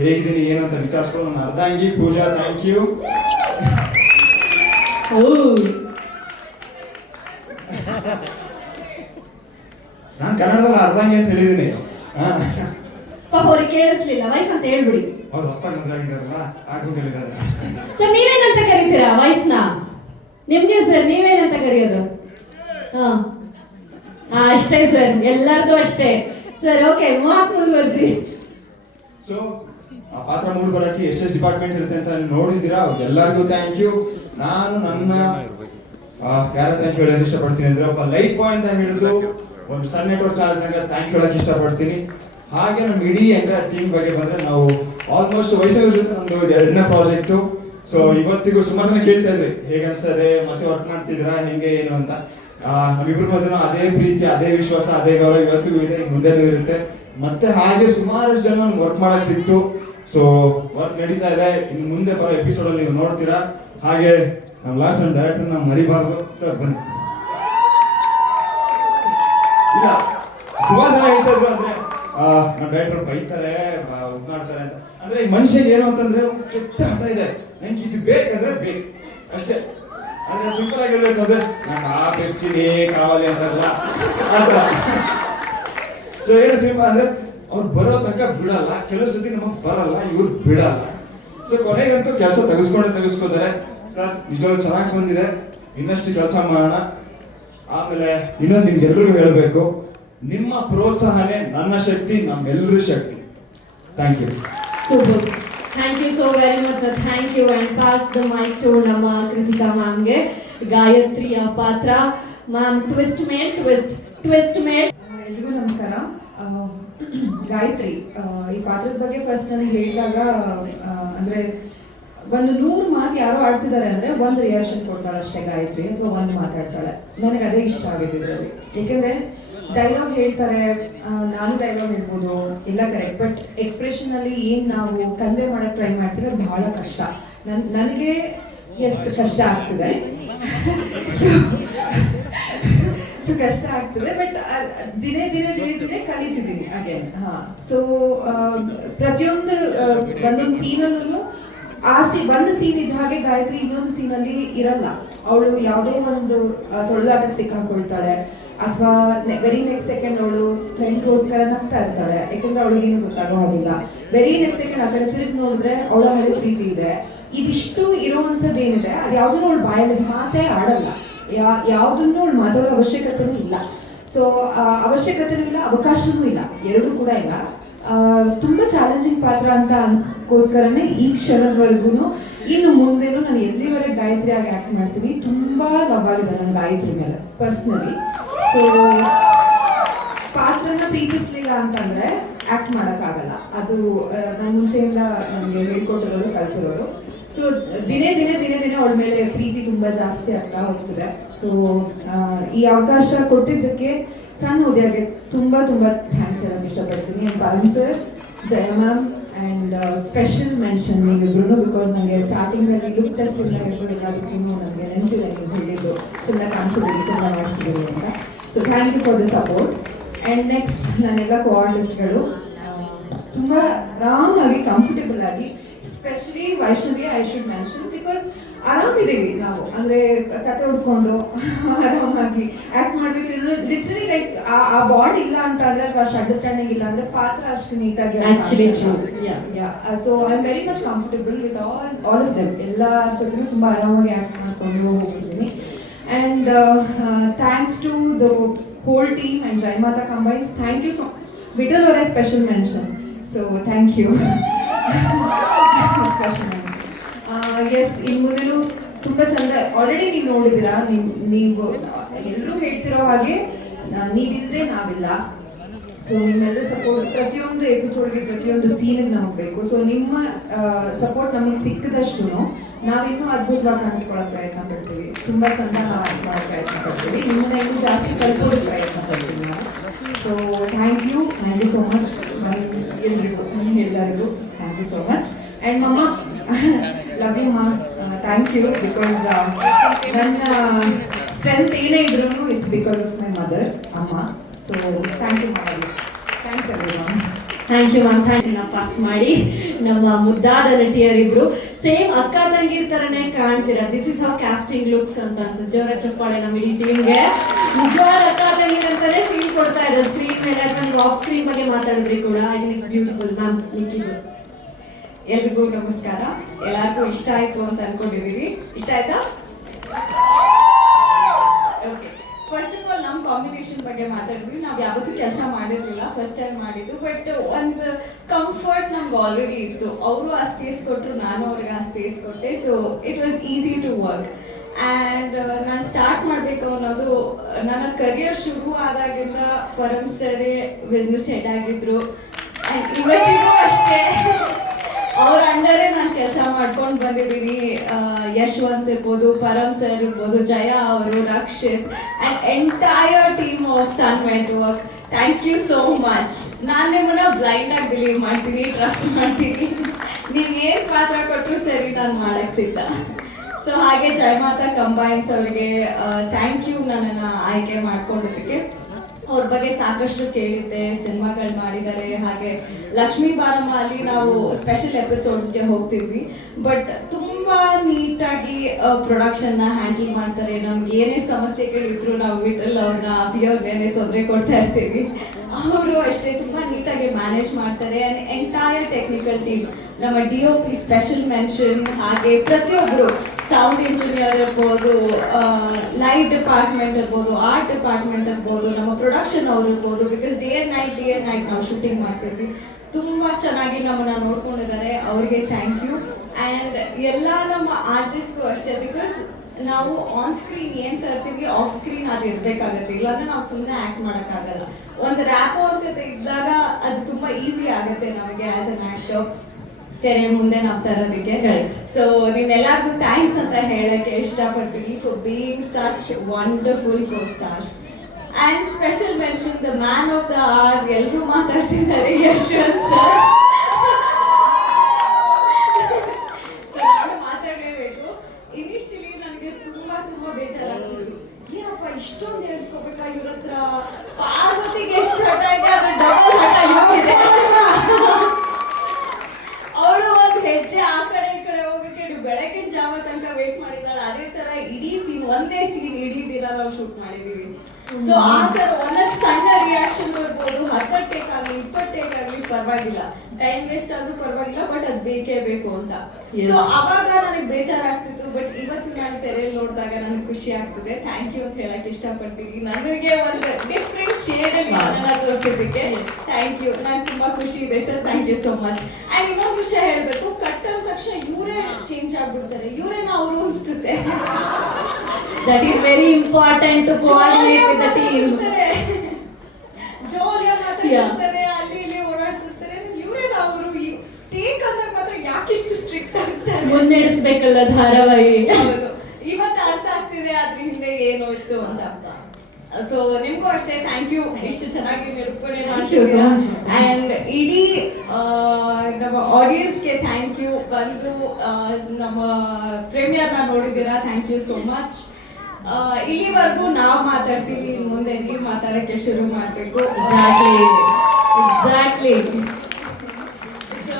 ಹೇಗಿದ್ದೀನಿ ಏನು ಅಂತ ವಿಚಾರಿಸ್ಕೊಂಡು ನನ್ನ ಅರ್ಧಾಂಗಿ ಪೂಜಾ ಥ್ಯಾಂಕ್ ಯು. ನಾನು ಕನ್ನಡದಲ್ಲಿ ಅರ್ಧಾಂಗಿ ಅಂತ ಹೇಳಿದ್ದೀನಿ. ಪಾಪ ಅವ್ರಿಗೆ ಕೇಳಿಸ್ಲಿಲ್ಲ, ವೈಫ್ ಅಂತ ಹೇಳ್ಬಿಡಿ. ಅವ್ರು ಹೊಸದಾಗಿ ಮದುವೆ ಆಗಿದ್ದಾರಲ್ಲ, ಆಗಿದ್ದಾರೆ. ಸರ್ ನೀವೇನಂತ ಕರೀತೀರಾ ವೈಫ್ನ? ನಿಮ್ಗೆ ಸರ್ ನೀವೇನಂತ ಕರೆಯೋದು? ಅಷ್ಟೇ ಸರ್, ಎಲ್ಲರದು ಅಷ್ಟೇ ಸರ್. ಓಕೆ, ಮಾತು ಮುಂದುವರಿಸಿ. ಸೊ ಆ ಪಾತ್ರ ಮೂಡ್ ಬರೋಕ್ಕೆ ಎಷ್ಟೆಷ್ಟು ಡಿಪಾರ್ಟ್ಮೆಂಟ್ ಇರುತ್ತೆ ಅಂತ ನೋಡಿದ್ದೀರಾ. ಎಲ್ಲರಿಗೂ ಥ್ಯಾಂಕ್ ಯು. ನಾನು ನನ್ನ ಯಾರ ಥ್ಯಾಂಕ್ ಯು ಹೇಳಕ್ಕೆ ಇಷ್ಟಪಡ್ತೀನಿ ಅಂದ್ರೆ, ಒಬ್ಬ ಲೈಟ್ ಬಾಯ್ ಅಂತ ಹಿಡಿದು ಒಂದು ಸನ್ ನೆಟ್ವರ್ಕ್ ಚಾಲಕ ಥ್ಯಾಂಕ್ ಯು ಹೇಳಕ್ಕೆ ಇಷ್ಟಪಡ್ತೀನಿ. ಹಾಗೆ ನಮ್ಮ ಇಡೀ ಎಂಟೈರ್ ಟೀಮ್ ಬಗ್ಗೆ ಬಂದ್ರೆ, ನಾವು ಆಲ್ಮೋಸ್ಟ್ ವೈಷ್ಣವಿ ಜೊತೆ ನಮ್ದು 2ನೇ ಪ್ರಾಜೆಕ್ಟು. ಸೊ ಇವತ್ತಿಗೂ ಸುಮಾರು ಜನ ಕೇಳ್ತಾ ಇದ್ರಿ ಹೇಗೆ ಅನ್ಸ್ತದೆ, ಮತ್ತೆ ವರ್ಕ್ ಮಾಡ್ತಿದ್ದೀರಾ, ಹೆಂಗೆ ಏನು ಅಂತ. ನಮ್ಮಿಬ್ರ ಮಧ್ಯೆ ಅದೇ ಪ್ರೀತಿ, ಅದೇ ವಿಶ್ವಾಸ, ಅದೇ ಗೌರವ ಇವತ್ತಿಗೂ ಇದೆ, ಮುಂದೆನೂ ಇರುತ್ತೆ. ಮತ್ತೆ ಹಾಗೆ ಸುಮಾರು ಜನ ವರ್ಕ್ ಮಾಡಕ್ ಸಿಕ್ತು. ಸೊ ವರ್ಕ್ ನಡೀತಾ ಇದೆ. ಇನ್ನು ಮುಂದೆ ಬರೋ ಎಪಿಸೋಡ್ ಅಲ್ಲಿ ನೀವು ನೋಡ್ತೀರಾ. ಹಾಗೆ ನಮ್ಮ ಲಾಸ್ಟ್ ಅಂಡ್ ಡೈರೆಕ್ಟರ್ ನಾವು ಮರಿಬಾರ್ದು ಸರ್, ಬನ್ನಿ. ಇಲ್ಲ ಸುಮಾರು ಜನ ಹೇಳ್ತಾ ಇದ್ರು ಅಂದ್ರೆ ನಮ್ಮ ಡೈರೆಕ್ಟರ್ ಬೈತಾರೆ, ಮಾಡ್ತಾರೆ ಅಂತ. ಅಂದ್ರೆ ಈ ಮನುಷ್ಯಗೆ ಏನು ಅಂತಂದ್ರೆ ಕೆಟ್ಟ ಹಠ ಇದೆ, ನಂಗೆ ಇದು ಬೇಕಂದ್ರೆ ಬೇಕು ಅಷ್ಟೇ. ಅಂದ್ರೆ ಸಿಂಪಲ್ ಆಗಿ ಹೇಳ್ಬೇಕಂದ್ರೆ ನಂಗೆ ಆ ಪೆಪ್ಸಿನೇ ಕಾవాలి ಅಂತಾರಲ್ಲ ಆತರ. ಸೊ ಏನು ಸಿಂಪಲ್ ಅಂದ್ರೆ ಅವ್ರು ಬರೋ ತನಕ ಬಿಡಲ್ಲ, ಕೆಲವು ಸತಿ ನಮಗ್ ಬರಲ್ಲ, ಇವ್ರು ಬಿಡಲ್ಲ. ಸೊ ಕೊನೆಗಂತೂ ಕೆಲಸ ತೆಗೆಸ್ಕೋತಾರೆ. ಸರ್ ನಿಜವಾಗ್ಲೂ ಚೆನ್ನಾಗಿ ಬಂದಿದೆ, ಇನ್ನಷ್ಟು ಕೆಲಸ ಮಾಡೋಣ. ಆಮೇಲೆ ಇನ್ನೊಂದು ನಿಮ್ಗೆಲ್ರಿಗೂ ಹೇಳ್ಬೇಕು, ನಿಮ್ಮ ಪ್ರೋತ್ಸಾಹನೇ ನನ್ನ ಶಕ್ತಿ, ನಮ್ಮೆಲ್ಲರೂ ಶಕ್ತಿ. Thank you. Super, thank you so very much sir. Thank you. And pass the mic to ನಮ್ಮ ಕೃತಿಕಾ ಮ್ಯಾಮ್ಗೆ. ಗಾಯತ್ರಿಯ ಪಾತ್ರ ಮ್ಯಾಮ್, ಟ್ವಿಸ್ಟ್ ಮೇಲ್. ಎಲ್ರಿಗೂ ನಮಸ್ಕಾರ. ಗಾಯತ್ರಿ ಈ ಪಾತ್ರದ ಬಗ್ಗೆ ಫಸ್ಟ್ ನನಗೆ ಹೇಳಿದಾಗ ಅಂದ್ರೆ ಒಂದು 100 ಮಾತು ಯಾರೋ ಆಡ್ತಿದ್ದಾರೆ ಅಂದ್ರೆ ಒಂದು ರಿಯಾಕ್ಷನ್ ಕೊಡ್ತಾಳೆ ಅಷ್ಟೇ ಗಾಯತ್ರಿ, ಅಥವಾ ಒಂದು ಮಾತಾಡ್ತಾಳೆ. ನನಗೆ ಅದೇ ಇಷ್ಟ ಆಗಿದೆ ಇದರಲ್ಲಿ. ಏಕೆಂದ್ರೆ ಡೈಲಾಗ್ ಹೇಳ್ತಾರೆ, ನಾನು ಡೈಲಾಗ್ ಹೇಳ್ಬೋದು ಎಲ್ಲ ಕರೆಕ್ಟ್, ಬಟ್ ಎಕ್ಸ್ಪ್ರೆಷನ್ ಅಲ್ಲಿ ಏನ್ ನಾವು ಕನ್ವೆ ಮಾಡಕ್ ಟ್ರೈ ಮಾಡ್ತೀವಿ ಅದು ಬಹಳ ಕಷ್ಟ. ನನಗೆ ಕಷ್ಟ ಆಗ್ತದೆ. ಸೊ ಕಷ್ಟ ಆಗ್ತದೆ, ಬಟ್ ದಿನೇ ಕಲಿತಿದ್ದೀನಿ ಅಗೇನ್. ಸೊ ಪ್ರತಿಯೊಂದು ಒಂದೊಂದು ಸೀನಲ್ಲೂ ಒಂದು ಸೀನ್ ಇದ್ದ ಹಾಗೆ ಗಾಯತ್ರಿ ಇನ್ನೊಂದು ಸೀನಲ್ಲಿ ಇರಲ್ಲ. ಅವಳು ಯಾವುದೇ ಒಂದು ತೊಳೆದಾಟಕ್ಕೆ ಸಿಕ್ಕಾಕೊಳ್ತಾಳೆ, ಅಥವಾ ವೆರಿ ನೆಕ್ಸ್ಟ್ ಸೆಕೆಂಡ್ ಅವಳು ಫ್ರೆಂಡ್ಗೋಸ್ಕರ ನಗ್ತಾ ಇರ್ತಾಳೆ, ಯಾಕಂದ್ರೆ ಅವಳಿಗೆ ಏನು ಗೊತ್ತಾಗೋ ಹಾಗಿಲ್ಲ. ವೆರಿ ನೆಕ್ಸ್ಟ್ ಸೆಕೆಂಡ್ ಆ ಕಡೆ ತಿರುಗಿ ನೋಡಿದ್ರೆ ಅವಳ ಮೇಲೆ ಪ್ರೀತಿ ಇದೆ. ಇದಿಷ್ಟು ಇರುವಂಥದ್ದು ಏನಿದೆ ಅದು ಯಾವುದನ್ನು ಅವಳು ಬಾಯಲ್ಲಿ ಮಾತೇ ಆಡಲ್ಲ, ಯಾವುದನ್ನು ಅವಳು ಮಾತಾಡೋ ಅವಶ್ಯಕತೆನೂ ಇಲ್ಲ. ಸೊ ಅವಶ್ಯಕತೆನೂ ಇಲ್ಲ, ಅವಕಾಶನೂ ಇಲ್ಲ, ಎರಡೂ ಕೂಡ ಇಲ್ಲ. ತುಂಬಾ ಚಾಲೆಂಜಿಂಗ್ ಪಾತ್ರ ಅಂತ ಅದಕ್ಕೋಸ್ಕರನೇ ಈ ಕ್ಷಣದವರೆಗೂ ಇನ್ನು ಮುಂದೆನೂ ನಾನು ಎಲ್ಲಿವರೆಗೆ ಗಾಯತ್ರಿ ಆಗಿ ಆಕ್ಟ್ ಮಾಡ್ತೀನಿ. ತುಂಬಾ ಲವ್ ಆಗಿದೆ ನನ್ನ ಗಾಯತ್ರಿ ಮೇಲೆ ಪರ್ಸ್ನಲಿ. ಸೊ ಪಾತ್ರನ ಪ್ರೀತಿಸ್ಲಿಲ್ಲ ಅಂತಂದ್ರೆ ಆಕ್ಟ್ ಮಾಡೋಕ್ಕಾಗಲ್ಲ. ಅದು ನನ್ನ ಮುಂಚೆಯಿಂದ ನನಗೆ ಹೇಳ್ಕೊಟ್ಟಿರೋರು, ಕಲ್ತಿರೋರು. ಸೊ ದಿನೇ ಅವಳ ಮೇಲೆ ಪ್ರೀತಿ ತುಂಬಾ ಜಾಸ್ತಿ ಆಗ್ತಾ ಹೋಗ್ತಿದೆ. ಸೊ ಈ ಅವಕಾಶ ಕೊಟ್ಟಿದ್ದಕ್ಕೆ ಸಣ್ಣ ಉದಯಗೆ ತುಂಬಾ ಥ್ಯಾಂಕ್ಸ್ ಹೇಳಕ್ ಇಷ್ಟಪಡ್ತೀನಿ. Param sir, Jaya ma'am and special mention ನೀವಿಬ್ರು, ಬಿಕಾಸ್ ನನಗೆ ಸ್ಟಾರ್ಟಿಂಗಲ್ಲಿ ಲುಕ್ ಟೆಸ್ಟ್ ಎಲ್ಲ ಹೇಳ್ಕೊಡಿರೋದಕ್ಕೂ ನನಗೆ ನೆನಪಿದೆ ನೀವು ಹೇಳಿದ್ದು ಚೆನ್ನಾಗಿ ಕಾಣ್ತಿದ್ದೀರಿ, ಚೆನ್ನಾಗಿ ಮಾಡ್ತಿದ್ದೀರಿ ಅಂತ. So thank you for the support. And next ನನ್ನೆಲ್ಲ ಕೋಆರ್ಟಿಸ್ಟ್ಗಳು ತುಂಬ ಆರಾಮಾಗಿ ಕಂಫರ್ಟೇಬಲ್ ಆಗಿ, specially Vaishnavi I should mention, because ಆರಾಮಿದ್ದೀವಿ ನಾವು, ಅಂದರೆ ಕತೆ ಹೊಡ್ಕೊಂಡು ಆರಾಮಾಗಿ ಆ್ಯಕ್ಟ್ ಮಾಡಬೇಕು. ಲಿಟ್ರಲಿ ಲೈಕ್ ಆ ಬಾಂಡ್ ಇಲ್ಲ ಅಂತ ಅಂದರೆ, ಅಥವಾ ಅಷ್ಟು ಅಂಡರ್ಸ್ಟ್ಯಾಂಡಿಂಗ್ ಇಲ್ಲ ಅಂದರೆ ಪಾತ್ರ ಅಷ್ಟು ನೀಟಾಗಿ. So I am very much comfortable with all of them. ಎಲ್ಲ ಜೊತೆಗೂ ತುಂಬ ಆರಾಮಾಗಿ ಆ್ಯಕ್ಟ್ ಮಾಡಿಕೊಂಡು ಹೋಗ್ತಿದ್ದೀನಿ. And thanks to the whole team and Jai Mata combines. Thank you so much. Vithal ಅವರೇ special mention. So thank you. Special mention. Yes, ಇನ್ನು ಮುಂದೆನೂ ತುಂಬ ಚಂದ. ಆಲ್ರೆಡಿ ನೀವು ನೋಡಿದ್ದೀರಾ, ನೀವು ಎಲ್ಲರೂ ಹೇಳ್ತಿರೋ ಹಾಗೆ ನೀವಿಲ್ಲದೆ ನಾವಿಲ್ಲ. ಸೊ ನಿಮ್ಮೆಲ್ಲರ ಸಪೋರ್ಟ್ ಪ್ರತಿಯೊಂದು ಎಪಿಸೋಡ್ಗೆ, ಪ್ರತಿಯೊಂದು ಸೀನಿಗೆ ನಮಗೆ ಬೇಕು. ಸೊ ನಿಮ್ಮ ಸಪೋರ್ಟ್ ನಮಗೆ ಸಿಕ್ಕಿದಷ್ಟು ನಾವಿನ್ನೂ ಅದ್ಭುತವಾಗಿ ಕಾಣಿಸ್ಕೊಳ್ಳೋಕೆ ಪ್ರಯತ್ನ ಪಡ್ತೀವಿ, ತುಂಬ ಚಂದ ಮಾಡೋ ಪ್ರಯತ್ನ ಪಡ್ತೀವಿ, ನಿಮ್ಮನ್ನ ಇನ್ನೂ ಜಾಸ್ತಿ ಕಲ್ತ್ಕೊಳ್ಳೋಕೆ ಪ್ರಯತ್ನ ಪಡ್ತೀವಿ ನಾವು. So thank you so much ಎಲ್ರಿಗೂ, ಎಲ್ಲರಿಗೂ thank you so much. And ಮಮ್ಮ, ಲವ್ ಯು ಮಾ, ಥ್ಯಾಂಕ್ ಯು. ಬಿಕಾಸ್ ನನ್ನ ಸ್ಟ್ರೆಂತ್ ಏನೇ ಇದ್ರೂ it's because of my mother, ಅಮ್ಮ. ಸೊ ಥ್ಯಾಂಕ್ ಯು ಮಾ, thanks everyone. Thank you ma'am. Thank you. Pass ಮಾಡಿ ನಮ್ಮ ಮುದ್ದಾದ ನಟಿಯರಿಬ್ರು ಸೇಮ್ ಅಕ್ಕ ತಂಗಿರ ಥರನೇ ಕಾಣ್ತೀರಾ. This is how casting looks ಅಂತ ಅನ್ಸುತ್ತೆ. ಜೋರ ಚಪ್ಪಾಳೆ ನಮ್ಮ ಇಡೀ ಟೀಮ್ಗೆ. ನಿಜವಾದ ಅಕ್ಕ ತಂಗಿರ ಅಂತಾನೆ ಫೀಲ್ ಕೊಡ್ತಾ ಇದೆ ಸ್ಕ್ರೀನ್ ಮೇಲೆ. ಯಾಕಂದ್ರೆ ನೀವು ಆಫ್ ಸ್ಕ್ರೀನ್ ಬಗ್ಗೆ ಮಾತಾಡಿದ್ರಿ ಕೂಡ. I think it's beautiful ma'am. ನಿಕ್ಕಿದ್ರು ಎಲ್ರಿಗೂ ನಮಸ್ಕಾರ. ಎಲ್ಲರಿಗೂ ಇಷ್ಟ ಆಯ್ತು ಅಂತ ಅನ್ಕೊಂಡಿದ್ದೀವಿ. ಇಷ್ಟ ಆಯ್ತಾ? ಓಕೆ, ಫಸ್ಟ್ ಆಫ್ ಆಲ್ ನಮ್ಮ ಕಾಂಬಿನೇಷನ್ ಬಗ್ಗೆ ಮಾತಾಡಿದ್ವಿ. ನಾವು ಯಾವತ್ತೂ ಕೆಲಸ ಮಾಡಿರಲಿಲ್ಲ, ಫಸ್ಟ್ ಟೈಮ್ ಮಾಡಿದ್ದು. ಬಟ್ ಒಂದು ಕಂಫರ್ಟ್ ನಮ್ಗೆ ಆಲ್ರೆಡಿ ಇತ್ತು. ಅವರು ಆ ಸ್ಪೇಸ್ ಕೊಟ್ಟರು, ನಾನು ಅವ್ರಿಗೆ ಆ ಸ್ಪೇಸ್ ಕೊಟ್ಟೆ. So it was easy to work. And ನಾನು ಸ್ಟಾರ್ಟ್ ಮಾಡಬೇಕು ಅನ್ನೋದು ನನ್ನ ಕರಿಯರ್ ಶುರು ಆದಾಗಿಂದ ಪರಮ್ ಸರೇ ಬಿಸ್ನೆಸ್ ಹೆಡ್ ಆಗಿದ್ರು. ಆ್ಯಂಡ್ ಇವತ್ತಿಗೂ ಅಷ್ಟೇ ಅವ್ರ ಅಂಡರೇ ನಾನು ಕೆಲಸ ಮಾಡ್ಕೊಂಡು ಬಂದಿದ್ದೀನಿ. ಯಶವಂತ್ ಇರ್ಬೋದು, ಪರಮ್ ಸರ್ ಇರ್ಬೋದು, ಜಯ ಅವರು, Rakshith and entire team of Sun network. Thank you so much. ನಾನು ನಿಮ್ಮನ್ನ ಬ್ಲೈಂಡ್ ಆಗಿ ಬಿಲೀವ್ ಮಾಡ್ತೀನಿ, ಟ್ರಸ್ಟ್ ಮಾಡ್ತೀನಿ. ನೀವು ಏನು ಪಾತ್ರ ಕೊಟ್ಟರು ಸರಿ, ನಾನು ಮಾಡಕ್ಕೆ ಸಿದ್ಧ. ಸೊ ಹಾಗೆ ಜೈ ಮಾತಾ ಕಂಬೈನ್ಸ್ ಅವರಿಗೆ ಥ್ಯಾಂಕ್ ಯು ನನ್ನನ್ನು ಆಯ್ಕೆ ಮಾಡ್ಕೊಂಡಿದ್ದಕ್ಕೆ. ಅವ್ರ ಬಗ್ಗೆ ಸಾಕಷ್ಟು ಕೇಳಿದ್ದೆ, ಸಿನಿಮಾಗಳು ಮಾಡಿದ್ದಾರೆ. ಹಾಗೆ ಲಕ್ಷ್ಮೀ ಬಾರಮ್ಮ ಅಲ್ಲಿ ನಾವು ಸ್ಪೆಷಲ್ ಎಪಿಸೋಡ್ಸ್ಗೆ ಹೋಗ್ತಿದ್ವಿ. ಬಟ್ ತುಂಬ ನೀಟಾಗಿ ಪ್ರೊಡಕ್ಷನ್ನ ಹ್ಯಾಂಡಲ್ ಮಾಡ್ತಾರೆ. ನಮ್ಗೆ ಏನೇ ಸಮಸ್ಯೆಗಳಿದ್ರು ನಾವು ವಿಠಲ್ ಅವ್ರನ್ನ ಅಭಿಯವ್ರಿಗೇನೆ ತೊಂದರೆ ಕೊಡ್ತಾ ಇರ್ತೀವಿ. ಅವರು ಅಷ್ಟೇ ತುಂಬ ನೀಟಾಗಿ ಮ್ಯಾನೇಜ್ ಮಾಡ್ತಾರೆ. ಆ್ಯಂಡ್ ಎಂಟೈರ್ ಟೆಕ್ನಿಕಲ್ ಟೀಮ್, ನಮ್ಮ DOP ಸ್ಪೆಷಲ್ ಮೆನ್ಷನ್, ಹಾಗೆ ಪ್ರತಿಯೊಬ್ಬರು, ಸೌಂಡ್ ಇಂಜಿನಿಯರ್ ಇರ್ಬೋದು, ಲೈಟ್ ಡಿಪಾರ್ಟ್ಮೆಂಟ್ ಇರ್ಬೋದು, ಆರ್ಟ್ ಡಿಪಾರ್ಟ್ಮೆಂಟ್ ಇರ್ಬೋದು, ನಮ್ಮ ಪ್ರೊಡಕ್ಷನ್ ಅವ್ರು ಇರ್ಬೋದು. ಬಿಕಾಸ್ ಡೇ ಆ್ಯಂಡ್ ನೈಟ್ ನಾವು ಶೂಟಿಂಗ್ ಮಾಡ್ತಿದ್ವಿ. ತುಂಬ ಚೆನ್ನಾಗಿ ನಮ್ಮನ್ನ ನೋಡ್ಕೊಂಡಿದ್ದಾರೆ, ಅವರಿಗೆ ಥ್ಯಾಂಕ್ ಯು. ಆ್ಯಂಡ್ ಎಲ್ಲ ನಮ್ಮ ಆರ್ಟಿಸ್ಟ್ಗೂ ಅಷ್ಟೇ. ಬಿಕಾಸ್ ನಾವು ಆನ್ ಸ್ಕ್ರೀನ್ ಏನು ತರ್ತೀವಿ, ಆಫ್ ಸ್ಕ್ರೀನ್ ಅದು ಇರಬೇಕಾಗತ್ತೆ. ಇಲ್ಲಾಂದ್ರೆ ನಾವು ಸುಮ್ಮನೆ ಆ್ಯಕ್ಟ್ ಮಾಡೋಕ್ಕಾಗಲ್ಲ. ಒಂದು ರ್ಯಾಪೋ ಅಂತ ಇದ್ದಾಗ ಅದು ತುಂಬ ಈಸಿ ಆಗುತ್ತೆ ನಮಗೆ ಆ್ಯಸ್ ಅನ್ ಆ್ಯಕ್ಟರ್ ತೆರೆ ಮುಂದೆ ನಾವು ತರೋದಕ್ಕೆ. ಸೊ ನೀವೆಲ್ಲರಿಗೂ ಥ್ಯಾಂಕ್ಸ್ ಅಂತ ಹೇಳಕ್ಕೆ ಇಷ್ಟಪಡ್ತೀನಿ for being such wonderful 4 stars. And special mention the man of the hour, ಎಲ್ಲರೂ ಮಾತಾಡ್ತಿದ್ದಾರೆ, ಯಶವಂತ್ ಸರ್. ಮಾತಾಡಲೇಬೇಕು. ಇನಿಷಿಯಲಿ ನನಗೆ ತುಂಬಾ ಬೇಜಾರಾಗ್ತಿತ್ತು, ಏನಪ್ಪ ಇಷ್ಟೊಂದು ಹೇಳ್ಸ್ಕೋಬೇಕಾ ಇವ್ರ ಹತ್ರ, ಪಾರ್ವತಿಗೆ ಎಷ್ಟು ಹಠ ಇದೆ ಅದ್ರ ಡಬಲ್ ಹಠ ಇವಾಗಿದೆ. ಅವಳು ಒಂದು ಹೆಜ್ಜೆ ಆ ಕಡೆ ಈ ಕಡೆ ಹೋಗಕ್ಕೆ ಬೆಳಗಿನ ಜಾವ ತನಕ ವೇಟ್ ಮಾಡಿದ್ದಾಳೆ. ಅದೇ ತರ ಇಡೀ ಸೀನ್, ಒಂದೇ ಸೀನ್ ಇಡೀ ದಿನ ನಾವು ಶೂಟ್ ಮಾಡಿದೀವಿ. ಸೊ ಆ ತರ ಒಂದೊಂದು ಸಣ್ಣ ರಿಯಾಕ್ಷನ್ ಬರ್ಬೋದು, 10 ಟೇಕ್ ಆಗಲಿ 20 ಟೇಕ್ ಆಗಲಿ ಪರವಾಗಿಲ್ಲ, ಟೈಮ್ ವೇಸ್ಟ್ ಆದ್ರೂ ಪರವಾಗಿಲ್ಲ, ಬಟ್ ಅದು ಬೇಕೇ ಬೇಕು ಅಂತ. ಸೊ ಅವಾಗ ನನಗೆ ಬೇಜಾರಾಗ್ತಿತ್ತು, ಬಟ್ ಇವತ್ತು ನಾನು ತೆರೆಯಲ್ಲಿ ನೋಡಿದಾಗ ನನಗೆ ಖುಷಿ ಆಗ್ತದೆ. ಥ್ಯಾಂಕ್ ಯು ಅಂತ ಹೇಳಕ್ ಇಷ್ಟಪಡ್ತೀನಿ. ನನಗೆ ಒಂದು ಡಿಫ್ರೆಂಟ್ ಶೇಡ್ ಅಲ್ಲಿ ನನ್ನ ತೋರಿಸೋದಕ್ಕೆ ಥ್ಯಾಂಕ್ ಯು. ನಂಗೆ ತುಂಬಾ ಖುಷಿ ಇದೆ sir, thank you so much. And ಇನ್ನೊಂದು ವಿಷಯ ಹೇಳ್ಬೇಕು, ಕಟ್ ಅಂದ ತಕ್ಷಣ ಇವರೇ ಚೇಂಜ್ ಆಗ್ಬಿಡ್ತಾರೆ, ಇವರೇನ ಅವರು ಅನ್ಸುತ್ತೆ. That is very important to coordinate with the team. ಜೋಲಿಯಾಗಿ ಮಾತಾಡ್ತಾರೆ, ಅಲ್ಲಿ ಇಲ್ಲಿ ಓಡಾಡ್ತಿರ್ತಾರೆ, ಇವರೇನ ಅವರು ಟೇಕ್ ಅಂದಾಗ ಮಾತ್ರ ಯಾಕಿಷ್ಟು ಸ್ಟ್ರಿಕ್ಟ್ ಆಗ್ತಾರೆ, ಮುನ್ನಡೆಸಬೇಕಲ್ಲ ಧಾರಾವಾಹಿ. ಹೌದು, ಇವತ್ತು ಅರ್ಥ ಆಗ್ತಿದೆ ಅದ್ರ ಹಿಂದೆ ಏನು ಇತ್ತು ಅಂತ. ಸೊ ನಿಮ್ಗೂ ಅಷ್ಟೇ ಥ್ಯಾಂಕ್ ಯು, ಇಷ್ಟು ಚೆನ್ನಾಗಿ ನಿರೂಪಣೆ ಮಾಡ್ತೀರಾ. ಅಂಡ್ ಇಡೀ ನಮ್ಮ ಆಡಿಯನ್ಸ್ಗೆ ಥ್ಯಾಂಕ್ ಯು, ಬಂದು ನಮ್ಮ ಪ್ರೀಮಿಯರ್ನ ನೋಡಿದ್ದೀರಾ, ಥ್ಯಾಂಕ್ ಯು ಸೋ ಮಚ್. ಇಲ್ಲಿವರೆಗೂ ನಾವು ಮಾತಾಡ್ತೀವಿ, ಇನ್ನು ಮುಂದೆ ನೀವು ಮಾತಾಡಕ್ಕೆ ಶುರು ಮಾಡಬೇಕು. ಎಕ್ಸಾಕ್ಟ್ಲಿ. ಸೊ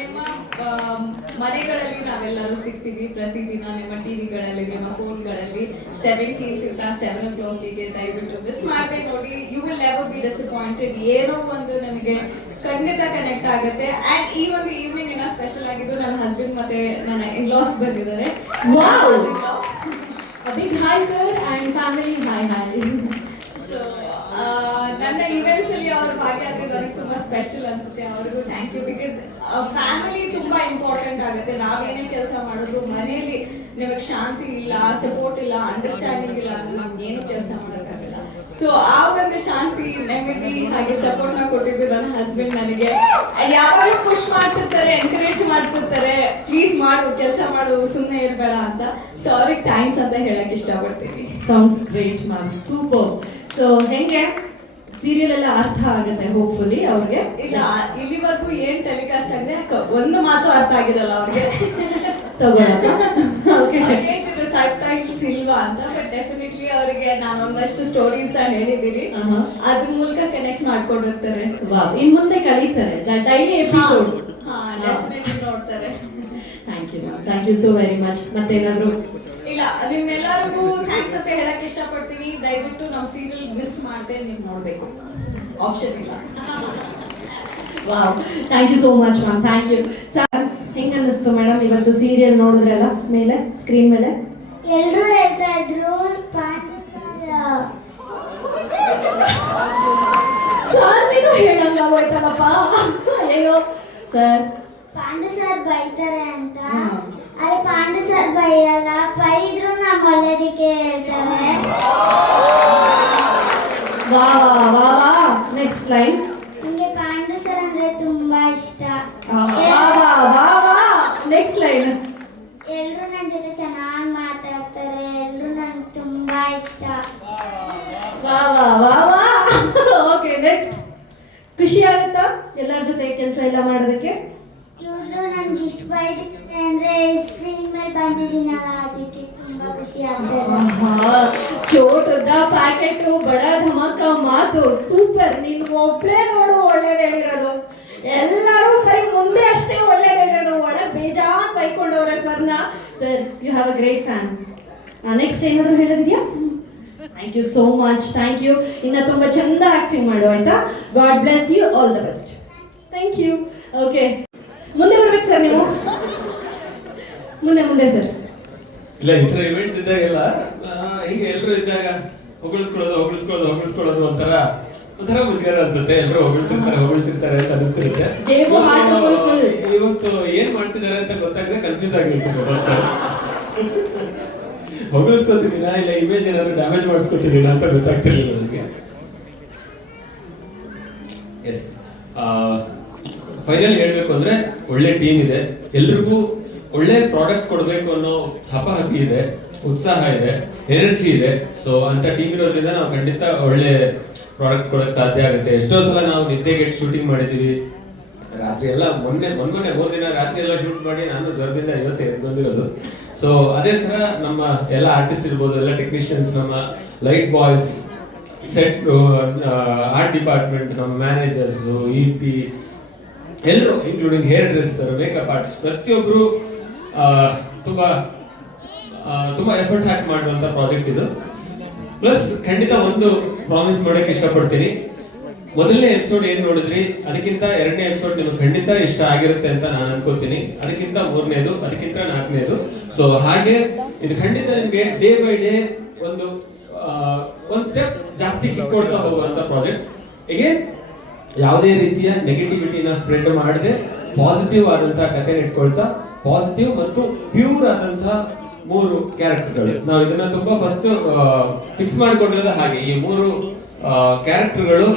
ನಿಮ್ಮ ಮನೆಗಳಲ್ಲಿ ನಾವೆಲ್ಲರೂ ಸಿಗ್ತೀವಿ ಪ್ರತಿದಿನ, ನಿಮ್ಮ ಟಿವಿಗಳಲ್ಲಿ, ನಿಮ್ಮ ಫೋನ್ಗಳಲ್ಲಿ. 17th 7 o'clock ದಯವಿಟ್ಟು ಮಿಸ್ ಮಾಡದೆ ನೋಡಿ. You will never be disappointed. ಏನೋ ಒಂದು ನಮಗೆ ಖಂಡಿತ ಕನೆಕ್ಟ್ ಆಗುತ್ತೆ. ಅಂಡ್ ಈ ಒಂದು ಈವ್ನಿಂಗ್ ಇನ್ನ ಸ್ಪೆಷಲ್ ಆಗಿದ್ದು, ನನ್ನ ಹಸ್ಬೆಂಡ್ ಮತ್ತೆ ನನ್ನ ಇನ್ಲಾಸ್ ಬಂದಿದ್ದಾರೆ. Big hi sir and family hi. So ನನ್ನ ಈವೆಂಟ್ಸ್ ಅಲ್ಲಿ ಅವ್ರ ಭಾಗಿಯಾದ್ರೆ ನನಗೆ ತುಂಬಾ ಸ್ಪೆಷಲ್ ಅನ್ಸುತ್ತೆ. ಅವ್ರಿಗೂ ಥ್ಯಾಂಕ್ ಯು, ಬಿಕಾಸ್ ಫ್ಯಾಮಿಲಿ ತುಂಬಾ ಇಂಪಾರ್ಟೆಂಟ್ ಆಗುತ್ತೆ. ನಾವೇನೇ ಕೆಲಸ ಮಾಡೋದು ಮನೆಯಲ್ಲಿ ನಿಮಗೆ ಶಾಂತಿ ಇಲ್ಲ, ಸಪೋರ್ಟ್ ಇಲ್ಲ, ಅಂಡರ್ಸ್ಟ್ಯಾಂಡಿಂಗ್ ಇಲ್ಲ ಅಂದ್ರೆ ನಮ್ಗೆ ಏನು ಕೆಲಸ ಮಾಡೋಕ್ಕಾಗಲ್ಲ. ಸೊ ಆ ಒಂದು ಶಾಂತಿ, ನೆಮ್ಮದಿ ಹಾಗೆ ಸಪೋರ್ಟ್ ನ ಕೊಟ್ಟಿದ್ದು ನನ್ನ ಹಸ್ಬೆಂಡ್. ನನಗೆ ಯಾವಾಗಲೂ ಪುಷ್ ಮಾಡ್ತಿರ್ತಾರೆ, ಎನ್ಕರೇಜ್ ಮಾಡ್ತಿರ್ತಾರೆ, ಪ್ಲೀಸ್ ಮಾಡು, ಕೆಲಸ ಮಾಡು, ಸುಮ್ಮನೆ ಇರಬೇಡ ಅಂತ. ಸೊ ಅವ್ರಿಗೆ ಥ್ಯಾಂಕ್ಸ್ ಅಂತ ಹೇಳಕ್ ಇಷ್ಟಪಡ್ತೀನಿ. Sounds great ma'am, super. So ಹೆಂಗೆ ಸೀರಿಯಲ್ ಎಲ್ಲ ಅರ್ಥ ಆಗುತ್ತೆ ಹೋಪ್ಫುಲಿ ಅವ್ರಿಗೆ? ಇಲ್ಲ, ಇಲ್ಲಿವರೆಗೂ ಏನ್ ಟೆಲಿಕಾಸ್ಟ್ ಆಗಿದೆ ಒಂದು ಮಾತು ಅರ್ಥ ಆಗಿರಲ್ಲ ಅವ್ರಿಗೆ. ಸಬ್ ಟೈಟಲ್ಸ್ ಇಲ್ವಾ ಅಂತ, ಬಟ್ ಡೆಫಿನೆಟ್ಲಿ ಅವರಿಗೆ ನಾನು ಒಂದಷ್ಟು ಸ್ಟೋರೀಸ್ ಹೇಳಿದೀನಿ, ಅದ್ರ ಮೂಲಕ ಕನೆಕ್ಟ್ ಮಾಡ್ಕೊಂಡಿರ್ತಾರೆ. ಇನ್ ಮುಂದೆ ಕಲಿತಾರೆ ಡೈಲಿ ಎಪಿಸೋಡ್ಸ್. ಡೆಫಿನೆಟ್ಲಿ ನೋಡ್ತಾರೆ. Thank you so very much. ಮತ್ತೇನಾದ್ರು? ಇಲ್ಲ, ನಿಮ್ಮೆಲ್ಲರಿಗೂ ಥ್ಯಾಂಕ್ಸ್ ಅಂತ ಹೇಳಕ್ ಇಷ್ಟಪಡ್ತೀನಿ. ದಯವಿಟ್ಟು ನಾವು ಸೀರಿಯಲ್ ಮಿಸ್ ಮಾಡದೆ ನೀವು ನೋಡ್ಬೇಕು, ಆಪ್ಷನ್ ಇಲ್ಲ. Wow, thank you so much ma'am, thank you. Sir ಹೆಂಗ ಅನ್ನಿಸ್ತು ಮೇಡಮ್ ಇವತ್ತು ಸೀರಿಯಲ್ ನೋಡಿದ್ರಲ್ಲ ಮೇಲೆ ಸ್ಕ್ರೀನ್ ಮೇಲೆ? ಎಲ್ಲರೂ ಹೇಳ್ತಾ ಇದ್ರು ಸರ್ ನೀನು ಹೇಳಂಗ ಹೋಯ್ತಲ್ಲಪ್ಪ. ಅಯ್ಯೋ ಸರ್, ಪಾಂಡು ಸರ್ ಬೈತಾರೆ ಅಂತ. ಅರೆ ಪಾಂಡು ಸರ್ ಬೈಯಲ್ಲ, ಬೈದ್ರು ನಮ್ಮ ಒಳ್ಳೇದಕ್ಕೆ ಹೇಳ್ತಾರೆ. ವಾ ವಾ ವಾ, ನೆಕ್ಸ್ಟ್ ಲೈನ್. ನಿಮಗೆ ಪಾಂಡು ಸರ್ ಅಂದ್ರೆ ತುಂಬಾ ಇಷ್ಟ. Next line. ಎಲ್ರು ನನ್ನ ಜೊತೆ ಚೆನ್ನಾಗಿ ಮಾತಾಡ್ತಾರೆ, ಎಲ್ರು ನಂಗೆ ತುಂಬಾ ಇಷ್ಟ. ವಾ ವಾ ವಾ ವಾ. Okay, next. ಖುಷಿ ಆಗುತ್ತಾ ಎಲ್ಲರ ಜೊತೆ ಕೆಲಸ ಎಲ್ಲ ಮಾಡೋದಕ್ಕೆ? ಇವ್ರು ನನ್ಗೆ ಇಷ್ಟ ಬೈದಿದ್ದಾರೆ ಅಂದ್ರೆ ಸ್ಕ್ರೀನ್ ಮೇಲೆ ಬಂದಿದ್ದೀನಲ್ಲ, ಅದಕ್ಕೆ ತುಂಬಾ ಖುಷಿ ಆಗ್ತದೆ. ಚೋಟದ ಪ್ಯಾಕೆಟ್, ಬಡ ಧಮಾಕ ಮಾತು, ಸೂಪರ್. ನೀನು ಒಬ್ಳೇ ನೋಡು ಒಳ್ಳೇದು ಹೇಳಿರೋದು, ಎಲ್ಲರೂ ಕೈ ಮುಂದೆ ಅಷ್ಟೇ ಒಳ್ಳೇದು ಹೇಳಿರೋದು. ಒಳಗೆ ಬೇಜಾನ್ ಬೈಕೊಂಡವ್ರೆ ಸರ್ನ. Sir you have a great fan. Next ಏನಾದ್ರು ಹೇಳೋದಿದ್ಯಾ? Thank you so much, thank you. ಇನ್ನು ತುಂಬಾ ಚಂದ ಆಕ್ಟಿಂಗ್ ಮಾಡು ಆಯ್ತಾ? God bless you, all the best. Thank you. Okay, ಮುಂದೆ ಬರ್ಬೇಕು ಸರ್ ನೀವು. ಮುಂದೆ ಸರ್. ಇಲ್ಲ, ಈ ತರ ಇವೆಂಟ್ಸ್ ಇದ್ದಾಗೆಲ್ಲ ಹೀಗೆ ಎಲ್ಲರೂ ಇದ್ದಾಗ ಹೊಗಳಿಸ್ಕೊಳ್ಳೋದು ಒಂಥರ ಮುಜುಗರ ಅನ್ಸುತ್ತೆ. ಎಲ್ಲರೂ ಹೊಗಳ್ತಿರ್ತಾರೆ ಅಂತ ಅನಿಸ್ತಿರುತ್ತೆ. ಇವತ್ತು ಏನ್ ಮಾಡ್ತಿದ್ದಾರೆ ಅಂತ ಗೊತ್ತಾಗದೆ ಕನ್ಫ್ಯೂಸ್ ಆಗಿರ್ತದೆ. ಹೊಗಳಿಸ್ಕೊತಿದ್ದೀನ ಇಲ್ಲ ಇಮೇಜ್ ಏನಾದ್ರು ಡ್ಯಾಮೇಜ್ ಮಾಡಿಸ್ಕೊತಿದ್ದೀನ ಅಂತ ಗೊತ್ತಾಗ್ತಿರ್ಲಿಲ್ಲ ನನಗೆ. ಎಸ್, ಫೈನಲ್ ಹೇಳ್ಬೇಕು ಅಂದ್ರೆ ಒಳ್ಳೆ ಟೀಮ್ ಇದೆ, ಎಲ್ರಿಗೂ ಒಳ್ಳೆ ಪ್ರಾಡಕ್ಟ್ ಕೊಡ್ಬೇಕು ಅನ್ನೋ ಹಪಾಹಪಿ ಇದೆ, ಉತ್ಸಾಹ ಇದೆ. ಎನರ್ಜಿ ಇದೆ. ಸೊ ಅಂತ ಟೀಮ್ ಇರೋದ್ರಿಂದ ನಾವು ಖಂಡಿತ ಒಳ್ಳೆ ಪ್ರಾಡಕ್ಟ್ ಕೊಡಕ್ ಸಾಧ್ಯ ಆಗುತ್ತೆ. ಎಷ್ಟೋ ಸಲ ನಾವು ನಿದ್ದೆಗೆಟ್ಟು ಶೂಟಿಂಗ್ ಮಾಡಿದೀವಿ, ರಾತ್ರಿ ಎಲ್ಲ ಮೊನ್ನೆ 3 ದಿನ ರಾತ್ರಿ ಎಲ್ಲ ಶೂಟ್ ಮಾಡಿ ನಾನು ಜ್ವರದಿಂದ ಇವತ್ತೇ ಬಂದಿರೋದು. ಸೊ ಅದೇ ತರ ನಮ್ಮ ಎಲ್ಲ ಆರ್ಟಿಸ್ಟ್ ಇರ್ಬೋದು, ಎಲ್ಲ ಟೆಕ್ನಿಷಿಯನ್ಸ್, ನಮ್ಮ light boys, set, art department, ನಮ್ಮ ಮ್ಯಾನೇಜರ್ಸ್, EP ಎಲ್ಲರೂ, including hair dresser, makeup artist, ಪ್ರತಿಯೊಬ್ರು ತುಂಬಾ ಎಫರ್ಟ್ ಹಾಕಿ ಮಾಡುವಂತ ಪ್ರಾಜೆಕ್ಟ್ ಇದು. ಪ್ಲಸ್ ಖಂಡಿತ ಒಂದು ಪ್ರಾಮಿಸ್ ಮಾಡಕ್ಕೆ ಇಷ್ಟಪಡ್ತೀನಿ, ಮೊದಲನೇ ಎಪಿಸೋಡ್ ಏನ್ ನೋಡಿದ್ರಿ ಅದಕ್ಕಿಂತ 2ನೇ ಎಪಿಸೋಡ್ ನಿಮ್ಗೆ ಖಂಡಿತ ಇಷ್ಟ ಆಗಿರುತ್ತೆ ಅಂತ ನಾನು ಅನ್ಕೋತೀನಿ. ಅದಕ್ಕಿಂತ 3ನೇದು, ಅದಕ್ಕಿಂತ 4ನೇದು. ಸೊ ಹಾಗೆ ಇದು ಖಂಡಿತ ನಿಮ್ಗೆ ಡೇ ಬೈ ಡೇ ಒಂದ್ ಸ್ಟೆಪ್ ಜಾಸ್ತಿ ಕಿಕ್ ಕೊಡ್ತಾ ಹೋಗುವಂತ ಪ್ರಾಜೆಕ್ಟ್. ಹೀಗೆ ಯಾವುದೇ ರೀತಿಯ ನೆಗೆಟಿವಿಟಿನ ಸ್ಪ್ರೆಡ್ ಮಾಡದೆ ಪಾಸಿಟಿವ್ ಆದಂತಹ ಕಥೆ ಇಟ್ಕೊಳ್ತಾ, ಪಾಸಿಟಿವ್ ಮತ್ತು ಪ್ಯೂರ್ ಆದಂತಹ 3 ಕ್ಯಾರೆಕ್ಟರ್ಗಳು. ನಾವು ಇದನ್ನ ತುಂಬಾ ಫಸ್ಟ್ ಫಿಕ್ಸ್ ಮಾಡ್ಕೊಂಡಿರೋದು ಹಾಗೆ. ಈ 3 ಕ್ಯಾರೆಕ್ಟರ್ಗಳು